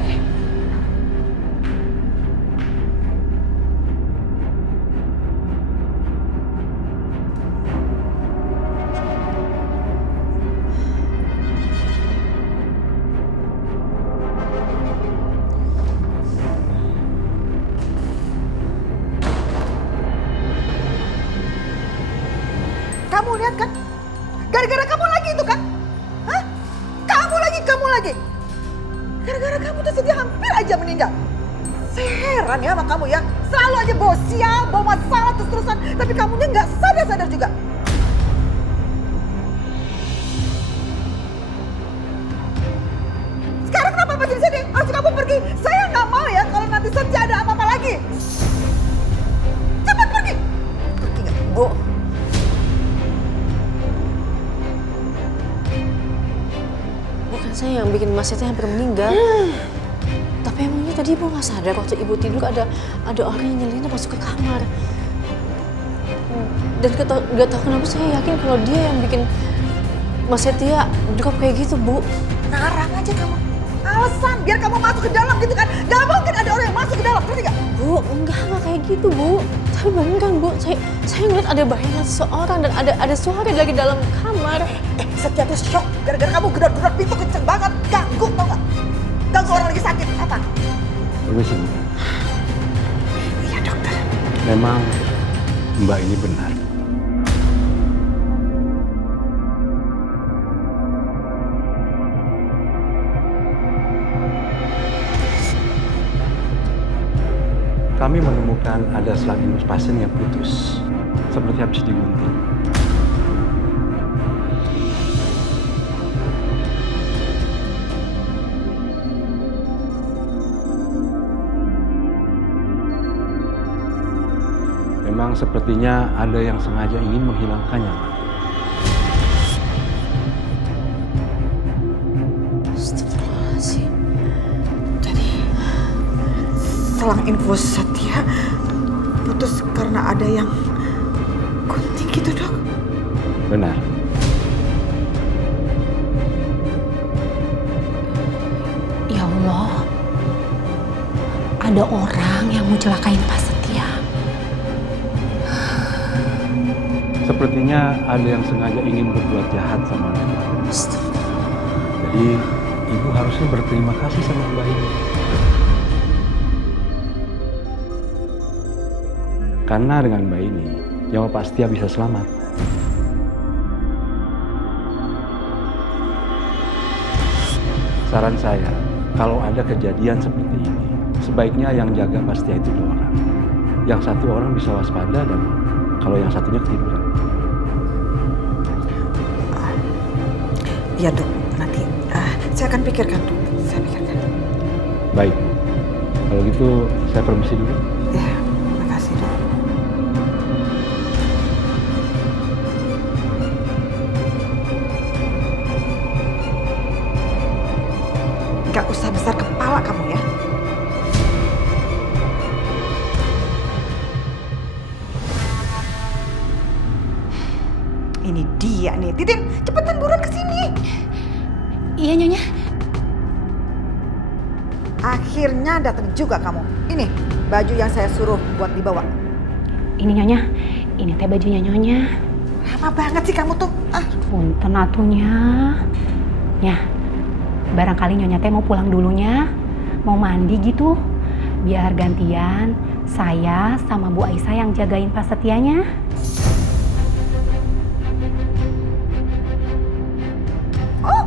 Kamu lihat kan? Gara-gara kamu lagi itu kan? Hah? Kamu lagi. Gara-gara kamu tuh Setia hampir aja meninggal. Saya heran ya sama kamu ya. Selalu aja bawa sial, bawa masalah terus-terusan. Tapi kamunya nggak sadar-sadar juga. Sekarang kenapa masih di sini? Harus kamu pergi. Saya nggak mau ya kalau nanti Setia ada apa-apa lagi. Cepat pergi. Pergi nggak, Bu? Bukan saya yang bikin Mas Setia hampir meninggal. Tapi emangnya tadi Ibu nggak sadar waktu Ibu tidur ada orang yang nyelinap masuk ke kamar. Dan nggak tahu kenapa saya yakin kalau dia yang bikin Mas Setia drop kayak gitu, Bu. Ngarang aja kamu. Alasan biar kamu masuk ke dalam gitu kan. Gak mungkin ada orang yang masuk ke dalam, ngerti gak? Bu, enggak kayak gitu, Bu. Tapi beneran, Bu. Saya ngeliat ada bayangan seseorang dan ada suara dari dalam kamar. Setia tuh shock gara-gara kamu gedor-gedor pintu kenceng banget. Ganggu, tau gak? Ganggu orang lagi sakit. Apa? Permisi, Bu. Iya, dokter. Memang Mbak ini benar. Kami menemukan ada selang infus pasien yang putus, seperti habis digunting. Memang sepertinya ada yang sengaja ingin menghilangkannya, Pak. Astagfirullahaladzim. Jadi, selang infus Setia putus karena ada yang gunting gitu, Dok? Benar. Ya Allah, ada orang yang mau celakain Pak Setia. Sepertinya ada yang sengaja ingin berbuat jahat sama anak ibu. Jadi ibu harusnya berterima kasih sama Mbak ini. Karena dengan Mbak ini, nyawa Pak Setia bisa selamat. Saran saya, kalau ada kejadian seperti ini, sebaiknya yang jaga Pak Setia itu 2 orang. Yang 1 orang bisa waspada dan kalau yang satunya ketiduran. Ya dok, nanti saya akan pikirkan dok. Saya pikirkan. Baik, kalau gitu saya permisi dulu. Ya, terima kasih dok. Gak usah besar kepala kamu ya. Ini dia nih, Titin, cepetan buruan ke sini. Iya, Nyonya. Akhirnya datang juga kamu. Ini baju yang saya suruh buat dibawa. Ini Nyonya, ini teh bajunya Nyonya. Lama banget sih kamu tuh. Punten atunya. Ya, barangkali Nyonya teh mau pulang dulunya, mau mandi gitu. Biar gantian saya sama Bu Aisyah yang jagain Pak Setianya. Oh,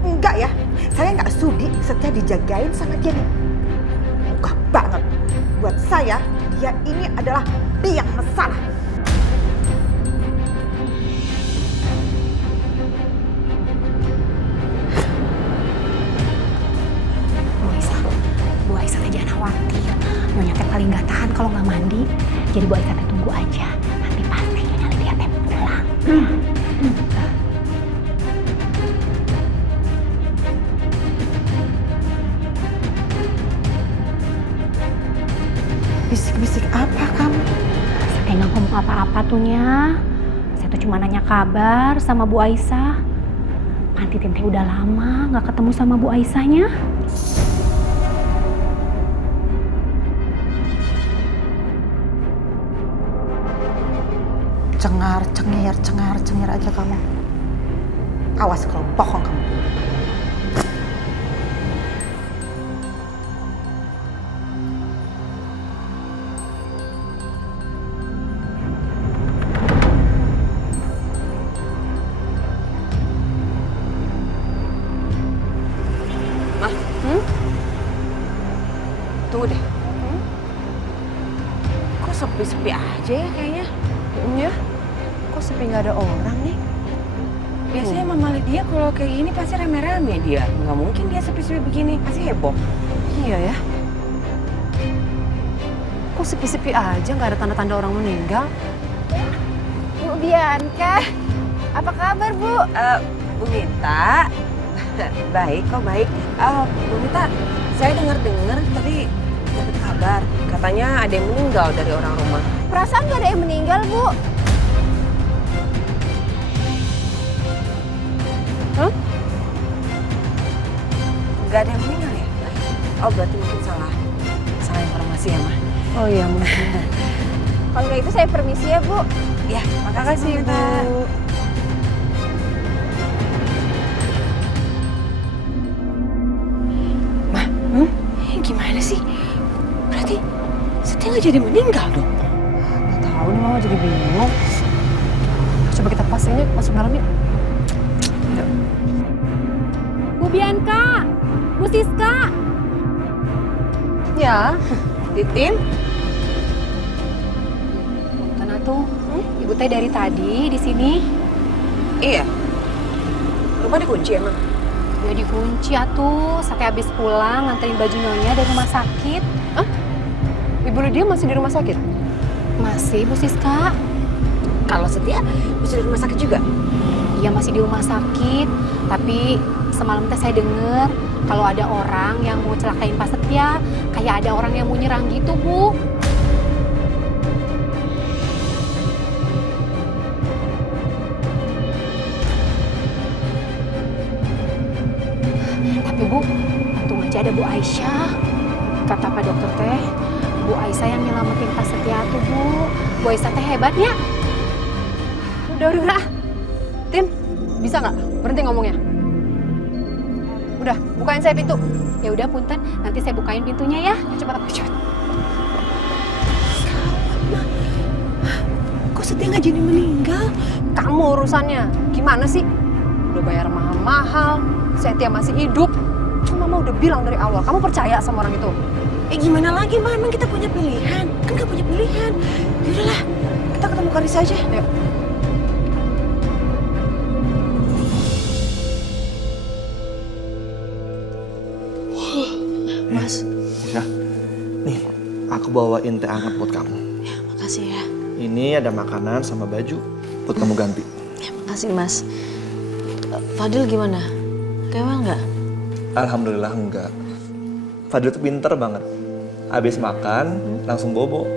enggak ya. Saya nggak sudi Setia dijagain sama dia nih. Enggak banget. Buat saya, dia ini adalah biang masalah. Bu Aisyah teh jangan khawatir. Nyonya teh paling nggak tahan kalau nggak mandi. Jadi Bu Aisyah teh tunggu aja. Nanti pasti Nyonya Lydia teh pulang. Bisik-bisik apa kamu? Saya nggak ngomong apa-apa tuh Nya. Saya tuh cuma nanya kabar sama Bu Aisyah. Titin teh udah lama nggak ketemu sama Bu Aisyahnya. Cengar-cengir aja kamu. Awas kalau bohong kamu. Tunggu deh. Kok sepi-sepi aja ya kayaknya? Iya. Kok sepi nggak ada orang nih? Biasanya Mama Lydia kalau kayak gini pasti rame-rame dia. Nggak mungkin dia sepi-sepi begini. Pasti heboh. Iya ya. Kok sepi-sepi aja nggak ada tanda-tanda orang meninggal? Bu Bianca, apa kabar Bu? Bu Mita, baik kok baik. Bu Mita, saya dengar tadi dapat kabar katanya ada yang meninggal dari orang rumah. Perasaan nggak ada yang meninggal Bu. Hah? Nggak ada yang meninggal ya? Oh berarti mungkin salah informasi ya Mah. Oh iya mungkin. Kalau kayak itu saya permisi ya Bu. Ya, makasih Bu. Mah, gimana sih? Berarti Setia nggak jadi meninggal dong? Nggak tahu nih Mama jadi bingung. Coba kita pastiin yuk masuk dalam yuk. Bu Bianca, Bu Siska. Ya. Titin. Karena tuh, Ibu teh dari tadi di sini. Iya. Rumah dikunci emang? Ya dikunci atuh. Saya habis pulang nganterin baju Nyonya dari rumah sakit. Hah? Ibu Lydia masih di rumah sakit? Masih, Bu Siska. Kalau Setia masih di rumah sakit juga? Iya masih di rumah sakit. Tapi semalam teh saya dengar kalau ada orang yang mau celakain Pak Setia. Kayak ada orang yang mau nyerang gitu, Bu. Tapi Bu, untung aja ada Bu Aisyah. Kata Pak Dokter teh, Bu Aisyah yang nyelamatin Pak Setia tuh, Bu. Bu Aisyah teh hebatnya. Udah. Tin, bisa nggak berhenti ngomongnya? Udah, bukain saya pintu. Ya udah punten, nanti saya bukain pintunya ya. Cepat. Kok Setia nggak jadi meninggal? Kamu urusannya. Gimana sih? Udah bayar mahal-mahal, Setia masih hidup. Cuma Mama udah bilang dari awal, kamu percaya sama orang itu? Gimana lagi, Ma? Emang kita punya pilihan? Kan nggak punya pilihan. Yaudahlah, kita ketemu Karissa aja. Ayo. Aku bawain teh hangat buat kamu. Ya, makasih ya. Ini ada makanan sama baju buat kamu ganti. Ya, makasih Mas. Fadil gimana? Kewel nggak? Alhamdulillah enggak. Fadil tuh pinter banget. Abis makan langsung bobo.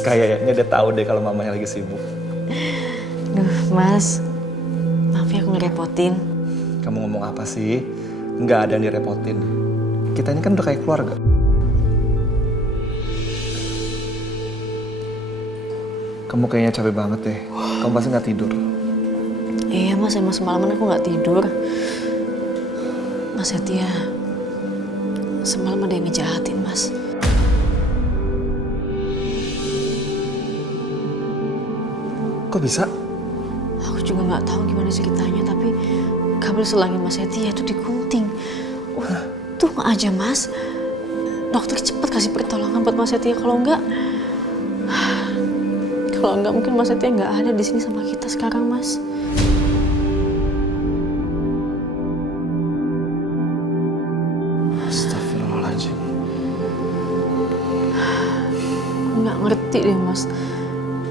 Kayaknya dia tahu deh kalau mamanya lagi sibuk. Duh, Mas. Maaf ya aku ngerepotin. Kamu ngomong apa sih? Nggak ada yang direpotin. Kita ini kan udah kayak keluarga. Kamu kayaknya capek banget deh. Kamu pasti nggak tidur. Iya Mas, emang semalaman aku nggak tidur. Mas Setia, semalam ada yang ngejahatin Mas. Kok bisa? Aku juga nggak tahu gimana ceritanya, tapi kabel selangnya Mas Setia itu digunting. Untung aja Mas, dokter cepat kasih pertolongan buat Mas Setia. Kalau enggak mungkin Mas Setia nggak ada di sini sama kita sekarang Mas. Astagfirullahaladzim. Aku nggak ngerti deh Mas.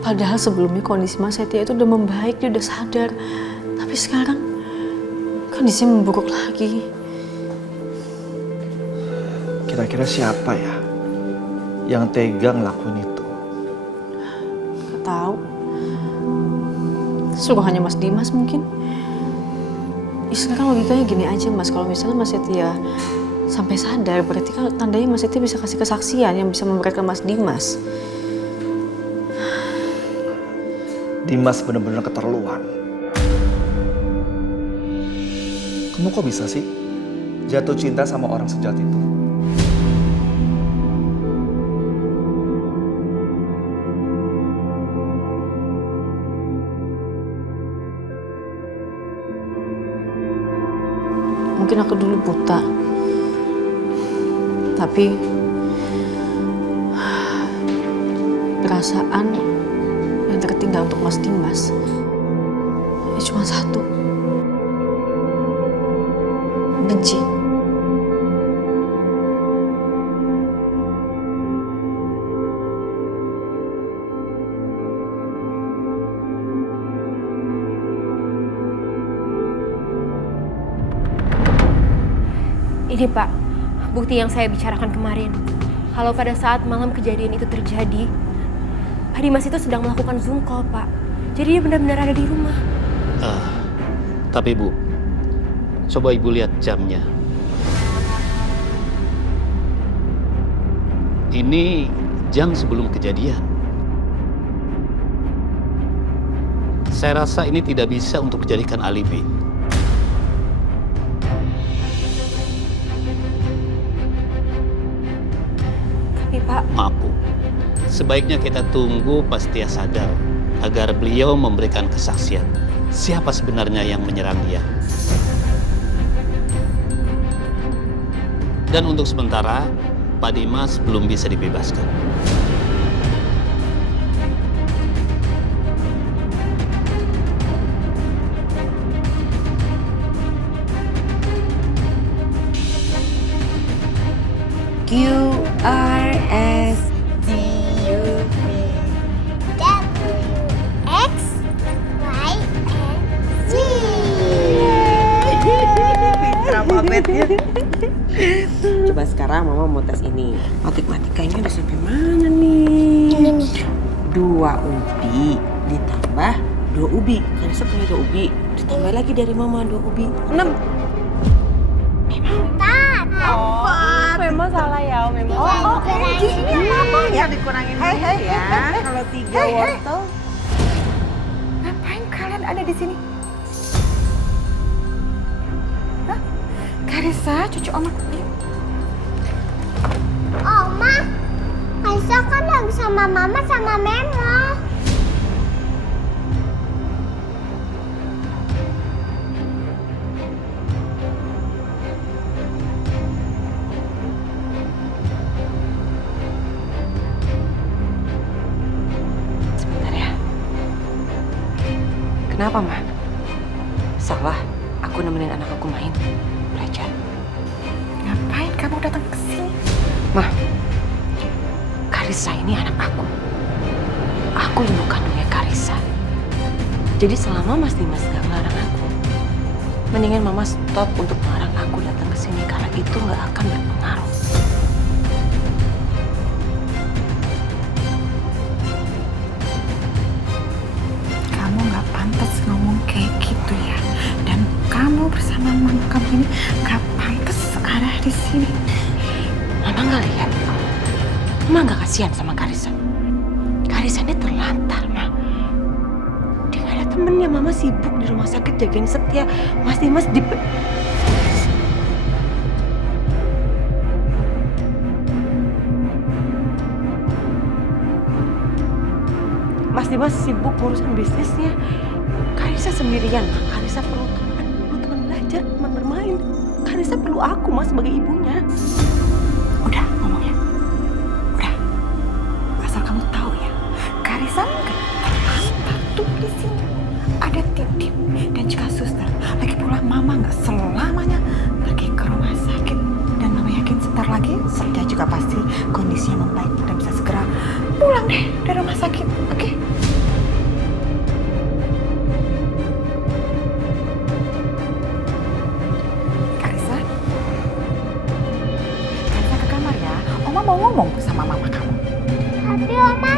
Padahal sebelumnya kondisi Mas Setia itu udah membaik, dia udah sadar. Tapi sekarang kondisinya memburuk lagi. Kira-kira siapa ya yang tega ngelakuin itu? Gak tahu. Suruhannya Mas Dimas mungkin. Ya, sekarang logikanya gini aja Mas, kalau misalnya Mas Setia sampai sadar, berarti kan tandanya Mas Setia bisa kasih kesaksian yang bisa memberatkan Mas Dimas. Dimas bener-bener keterlaluan. Kamu kok bisa sih jatuh cinta sama orang sejahat itu? Mungkin aku dulu buta. Tapi perasaan yang tertinggal untuk Mas Dimas ya cuma satu. Benci. Ini Pak, bukti yang saya bicarakan kemarin. Kalau pada saat malam kejadian itu terjadi, Pak Dimas itu sedang melakukan Zoom call, Pak. Jadi dia benar-benar ada di rumah. Tapi Bu, coba Ibu lihat jamnya. Ini jam sebelum kejadian. Saya rasa ini tidak bisa untuk dijadikan alibi. Pak. Maaf Bu, sebaiknya kita tunggu pas dia sadar agar beliau memberikan kesaksian siapa sebenarnya yang menyerang dia. Dan untuk sementara, Pak Dimas belum bisa dibebaskan. Coba sekarang Mama mau tes ini. Matematikanya udah sampai mana nih? Ini nih. 2 ubi ditambah 2 ubi. Karena saya punya 2 ubi. Ditambah lagi dari Mama 2 ubi. 6. 4. Memang salah ya, memang. Oh, di sini apa? Ya dikurangin dulu ya. Kalau 3 wortel. Ngapain kalian ada di sini? Hah? Karissa, cucu Oma. Oma, Karissa kan lagi sama Mama sama Memo. Kenapa, Ma? Salah, aku nemenin anak aku main, belajar. Ngapain kamu datang ke sini? Ma, Karissa ini anak aku. Aku ibu kandungnya Karissa. Jadi selama Mas Dimas gak ngelarang aku, mendingan Mama stop untuk melarang aku datang ke sini karena itu gak akan berpengaruh. Kamu gak pantas ngomong kayak gitu ya. Dan kamu bersama mama kamu ini gak pantas ada di sini. Mama gak lihat. Mama gak kasihan sama Karissa. Karissa ini terlantar, Ma. Dia gak ada temennya. Mama sibuk di rumah sakit jagain Setia. Mas Dimas di... Mas Dimas sibuk urusan bisnisnya. Karissa sendirian, Ma. Karissa perlu teman belajar, teman bermain. Karissa perlu aku, Ma, sebagai ibunya. Udah ngomongnya. Udah. Asal kamu tahu ya, Karissa nggak terlantar tuh di sini. Ada tim-tim dan juga suster. Lagi pula mama nggak selamanya pergi ke rumah sakit. Dan mama yakin sebentar lagi Setia juga pasti kondisinya membaik dan bisa segera pulang deh dari rumah sakit. Oke? Karissa ke kamar ya. Oma mau ngomong sama mama kamu. Tapi Oma.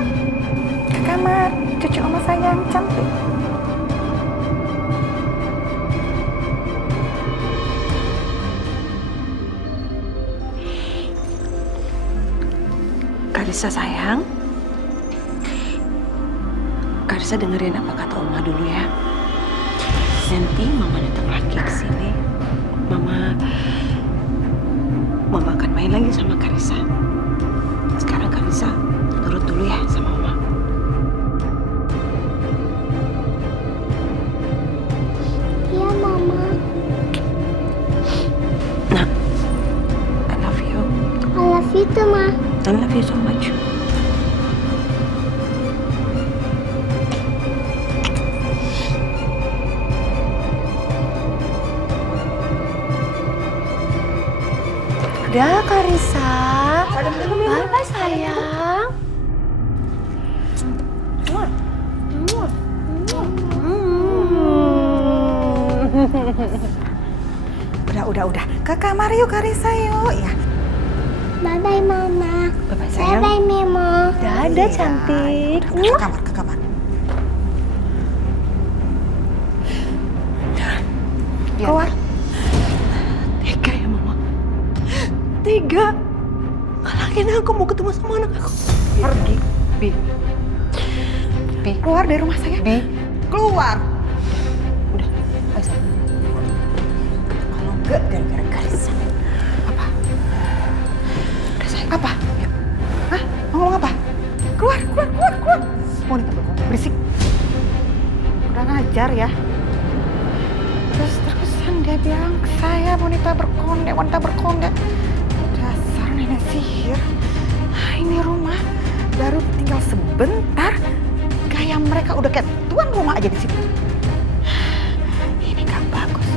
Ke kamar, cucu Oma sayang cantik. Karissa sayang. Karissa dengerin apa kata Oma dulu ya. Nanti Mama datang lagi ke sini. Mama akan main lagi sama Karissa. Sekarang Karissa nurut dulu ya sama Oma. Iya, Mama. Nah, I love you. I love you too, Ma. I love you so much. Udah, Karissa. Bye-bye, sayang. Udah. Ke kamar yuk Karissa yuk. Ya. Bye-bye, Mama. Bye-bye, sayang. Bye-bye, Mimo. Dadah, cantik. Ke kamar. Keluar. Tega ya, Mama. Tega. Halangin aku mau ketemu sama anak aku. Pergi. Bi. Keluar dari rumah saya. Bi. Keluar. Udah. Ayo, sayang. Kalau enggak gara-gara Karissa. Apa? Udah, sayang. Apa? Hah? Mau ngomong apa? Keluar. Wanita berkonde. Berisik. Kurang ajar ya. Terus-terusan dia bilang saya wanita berkonde. Dasar nenek sihir. Nah, ini rumah baru tinggal sebentar. Kayak mereka udah kayak tuan rumah aja di sini. Ini gak bagus.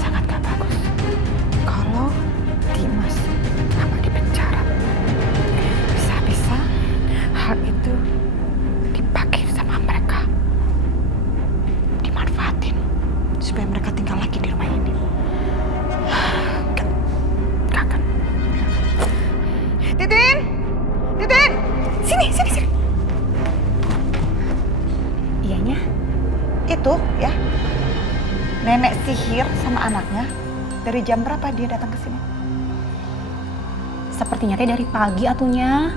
Sangat gak bagus. Kalau Dimas apa di penjara, bisa-bisa hal itu dipakai sama mereka, dimanfaatin supaya mereka tinggal lagi di rumah ini. Gak akan. Titin, sini. Iyanya. Itu ya, nenek sihir sama anaknya. Dari jam berapa dia datang ke sini? Sepertinya teh dari pagi atunya.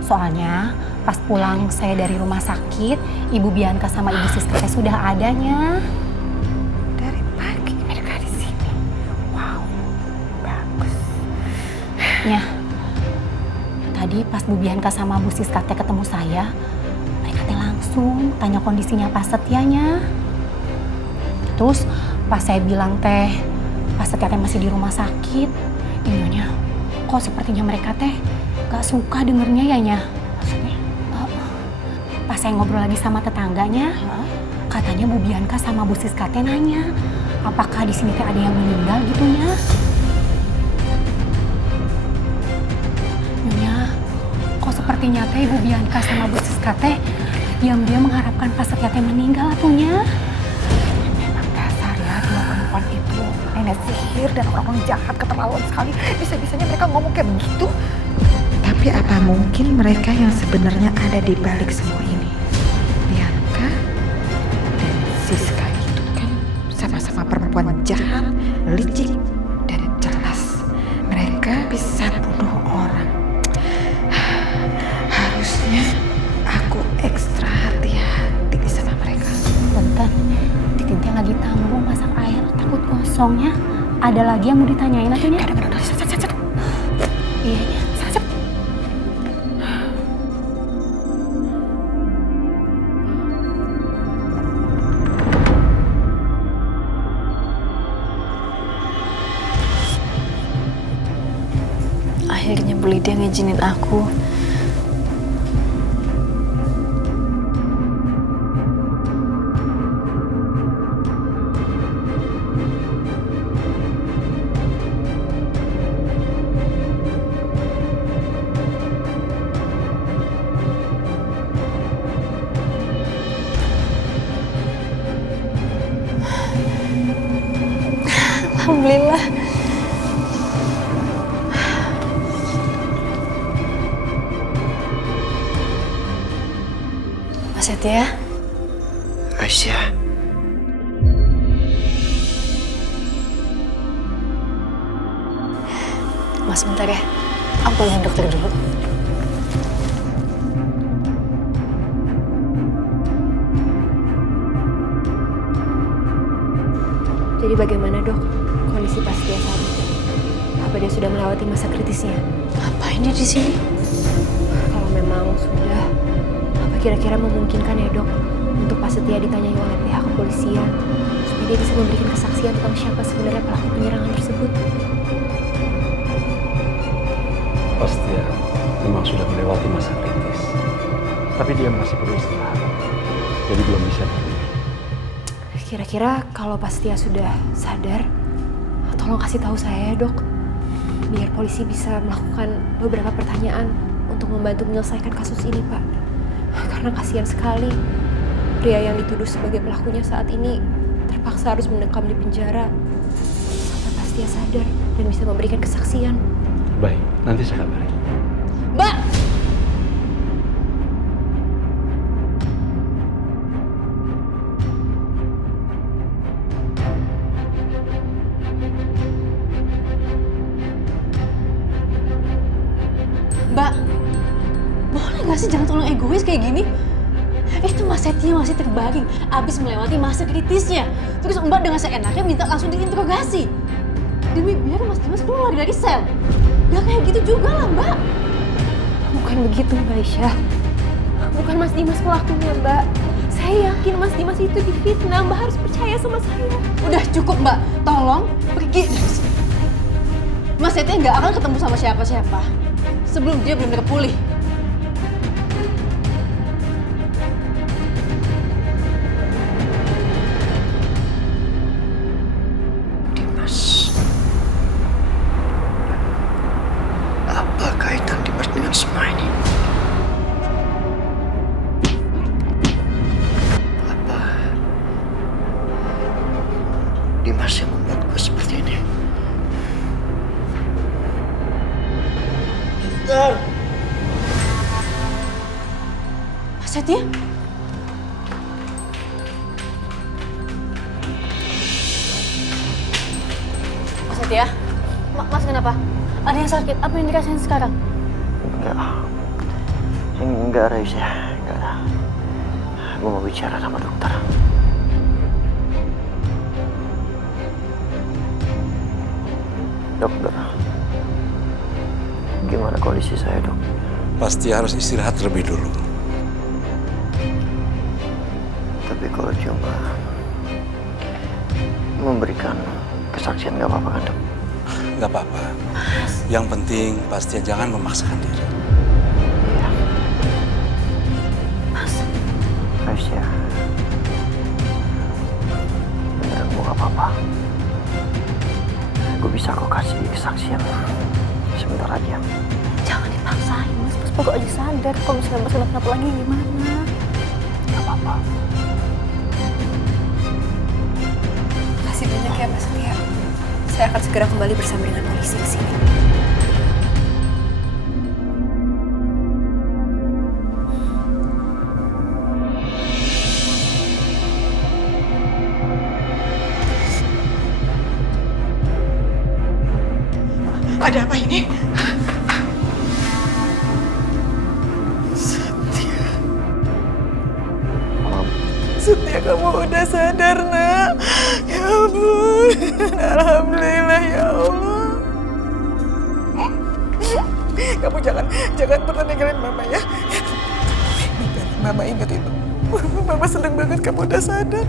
Soalnya pas pulang saya dari rumah sakit, Ibu Bianca sama Ibu Siska teh sudah adanya. Dari pagi mereka di sini. Wow, bagus. Ya, tadi pas Bu Bianca sama Bu Siska teh ketemu saya, mereka teh langsung tanya kondisinya Pak Setianya. Terus pas saya bilang teh, Pak Setia teh masih di rumah sakit, nyonya, kok sepertinya mereka teh gak suka dengernya ya, Nya. Maksudnya? Pas saya ngobrol lagi sama tetangganya, katanya Bu Bianca sama Bu Siska teh nanya, apakah di sini teh ada yang meninggal gitu, Nya. Nyonya, kok Sepertinya teh Ibu Bianca sama Bu Siska teh diam-diam mengharapkan Pak Setia teh meninggal atunya. Memang dasar ya dua perempuan itu. Nenek sihir dan orang-orang jahat keterlaluan sekali. Bisa-bisanya mereka ngomong kayak begitu. Tapi apa mungkin mereka yang sebenarnya ada di balik semua ini? Bianca dan Siska itu kan sama-sama perempuan jahat, licik, dan jelas. Mereka bisa bunuh orang. Harusnya aku ekstra hati-hati sama mereka. Bentar, Titin teh lagi tanggung masak air, takut kosongnya. Ada lagi yang mau ditanyain atunya? Ada. Iya, iya. Akhirnya Bu Lydia ngizinin aku. Alhamdulillah. Mas Setia? Aisyah. Mas bentar ya, aku panggil dokter dulu. Jadi bagaimana dok kondisi Pak Setia saat ini? Apa dia sudah melewati masa kritisnya? Ngapain dia di sini? Kalau memang sudah, apa kira-kira memungkinkan ya dok untuk Pak Setia ditanyai oleh pihak kepolisian supaya dia bisa memberikan kesaksian tentang siapa sebenarnya pelaku penyerangan tersebut? Pasti ya, memang sudah melewati masa kritis. Tapi dia masih perlu istirahat. Jadi belum bisa pergi. Kira-kira kalau Pak Setia sudah sadar, tolong kasih tahu saya ya dok, biar polisi bisa melakukan beberapa pertanyaan untuk membantu menyelesaikan kasus ini Pak. Karena kasihan sekali pria yang dituduh sebagai pelakunya saat ini terpaksa harus mendekam di penjara sampai Pak Setia sadar dan bisa memberikan kesaksian. Baik, nanti saya kabari. Mbak! Mbak, boleh gak sih jangan terlalu egois kayak gini? Itu Mas Setia masih terbaring, abis melewati masa kritisnya. Terus Mbak dengan seenaknya minta langsung diinterogasi. Demi biar Mas Dimas keluar dari sel. Gak kayak gitu juga lah Mbak. Bukan begitu Mbak Aisyah. Bukan Mas Dimas pelakunya Mbak. Saya yakin Mas Dimas itu difitnah. Mbak harus percaya sama saya. Udah cukup Mbak, tolong pergi dari sini. Mas Setia gak akan ketemu sama siapa-siapa sebelum dia benar-benar pulih. Dimas. Apa kaitan Dimas dengan semua ini? Apa Dimas yang membuat gue seperti ini? Mas Setia? Mas Setia? Mas kenapa? Ada yang sakit? Apa yang dirasain sekarang? Enggak, Raisa. Enggak ada. Gue mau bicara sama dokter. Dokter, gimana kondisi saya, dok? Pasti harus istirahat terlebih dulu. Tapi kalau cuma memberikan kesaksian nggak apa-apa kan, dok? Nggak apa-apa. Yang penting pasti jangan memaksakan diri. Iya. Mas. Aisyah. Beneran gue nggak apa-apa. Gue bisa kok kasih kesaksian sebentar aja. Jangan Maksain Mas, Mas baru aja sadar. Kalau misalnya Mas kenapa lagi gimana? Gak apa-apa. Makasih banyak ya Mas Setia. Saya akan segera kembali bersama dengan polisi ke sini. Ada apa ini? Setia. Setia, kamu udah sadar, nak. Ya ampun. Alhamdulillah, ya Allah. Kamu jangan pernah ninggalin Mama ya. Mama ingat itu. Mama seneng banget kamu udah sadar.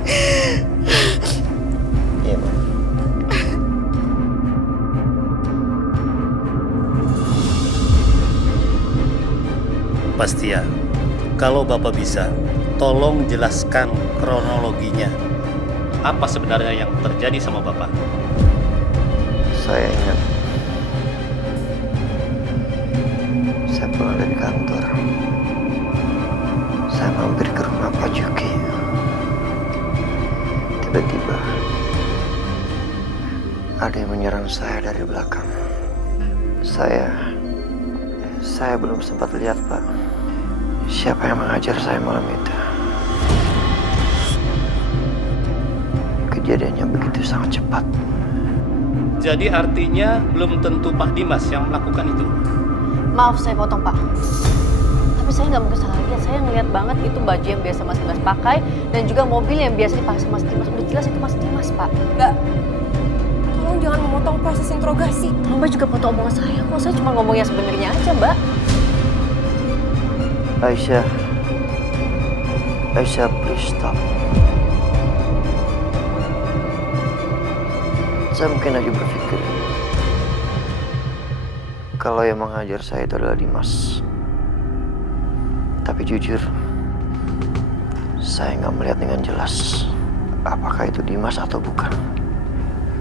Iya, Mama. Pasti ya, kalau Bapak bisa, tolong jelaskan kronologinya. Apa sebenarnya yang terjadi sama Bapak? Saya ingat. Saya pulang dari kantor. Saya mampir ke rumah Pak Juki. Tiba-tiba ada yang menyerang saya dari belakang. Saya belum sempat lihat, Pak. Siapa yang mengajar saya malam itu? Kejadiannya begitu sangat cepat. Jadi artinya belum tentu Pak Dimas yang melakukan itu? Maaf saya potong Pak. Tapi saya nggak mungkin salah lihat. Saya ngeliat banget itu baju yang biasa Mas Dimas pakai dan juga mobil yang biasa dipakai sama Mas Dimas. Udah jelas itu Mas Dimas Pak. Mbak, tolong jangan memotong proses interogasi. Mbak juga potong omongan saya kok. Saya cuma ngomong yang sebenarnya aja Mbak. Aisyah, please stop. Saya mungkin aja berpikir kalau yang mengajar saya itu adalah Dimas. Tapi jujur, saya nggak melihat dengan jelas apakah itu Dimas atau bukan.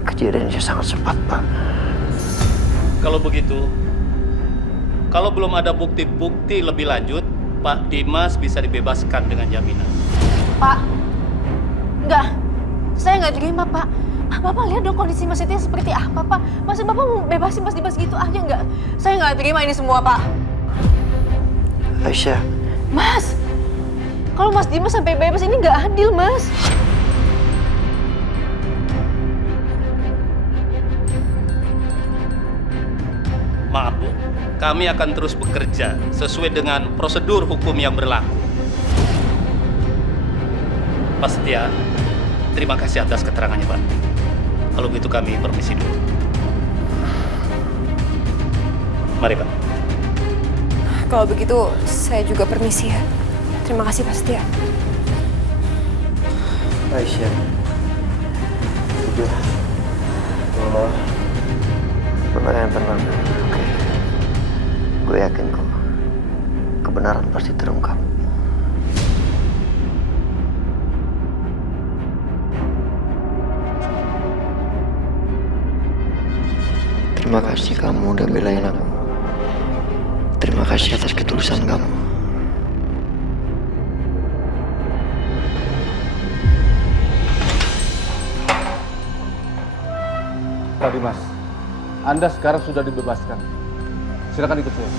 Kejadiannya sangat cepat, Pak. Kalau begitu, kalau belum ada bukti-bukti lebih lanjut, Pak Dimas bisa dibebaskan dengan jaminan. Pak, enggak. Saya nggak terima Pak. Bapak lihat dong kondisi Mas Setia seperti apa Pak. Masa Bapak mau bebasin Mas Dimas gitu aja nggak? Saya nggak terima ini semua Pak. Aisyah. Mas, kalau Mas Dimas sampai bebas ini nggak adil Mas. Maaf Bu, kami akan terus bekerja sesuai dengan prosedur hukum yang berlaku. Pak Setia, terima kasih atas keterangannya Pak. Kalau begitu kami permisi dulu. Mari Pak. Kalau begitu, saya juga permisi ya. Terima kasih Pak Setia. Aisyah. Udah. Mama yang tenang. Oke. Gue yakin kok. Kebenaran pasti terungkap. Terima kasih kamu udah belain aku. Terima kasih atas ketulusan kamu. Pak Dimas, Anda sekarang sudah dibebaskan. Silakan ikut saya.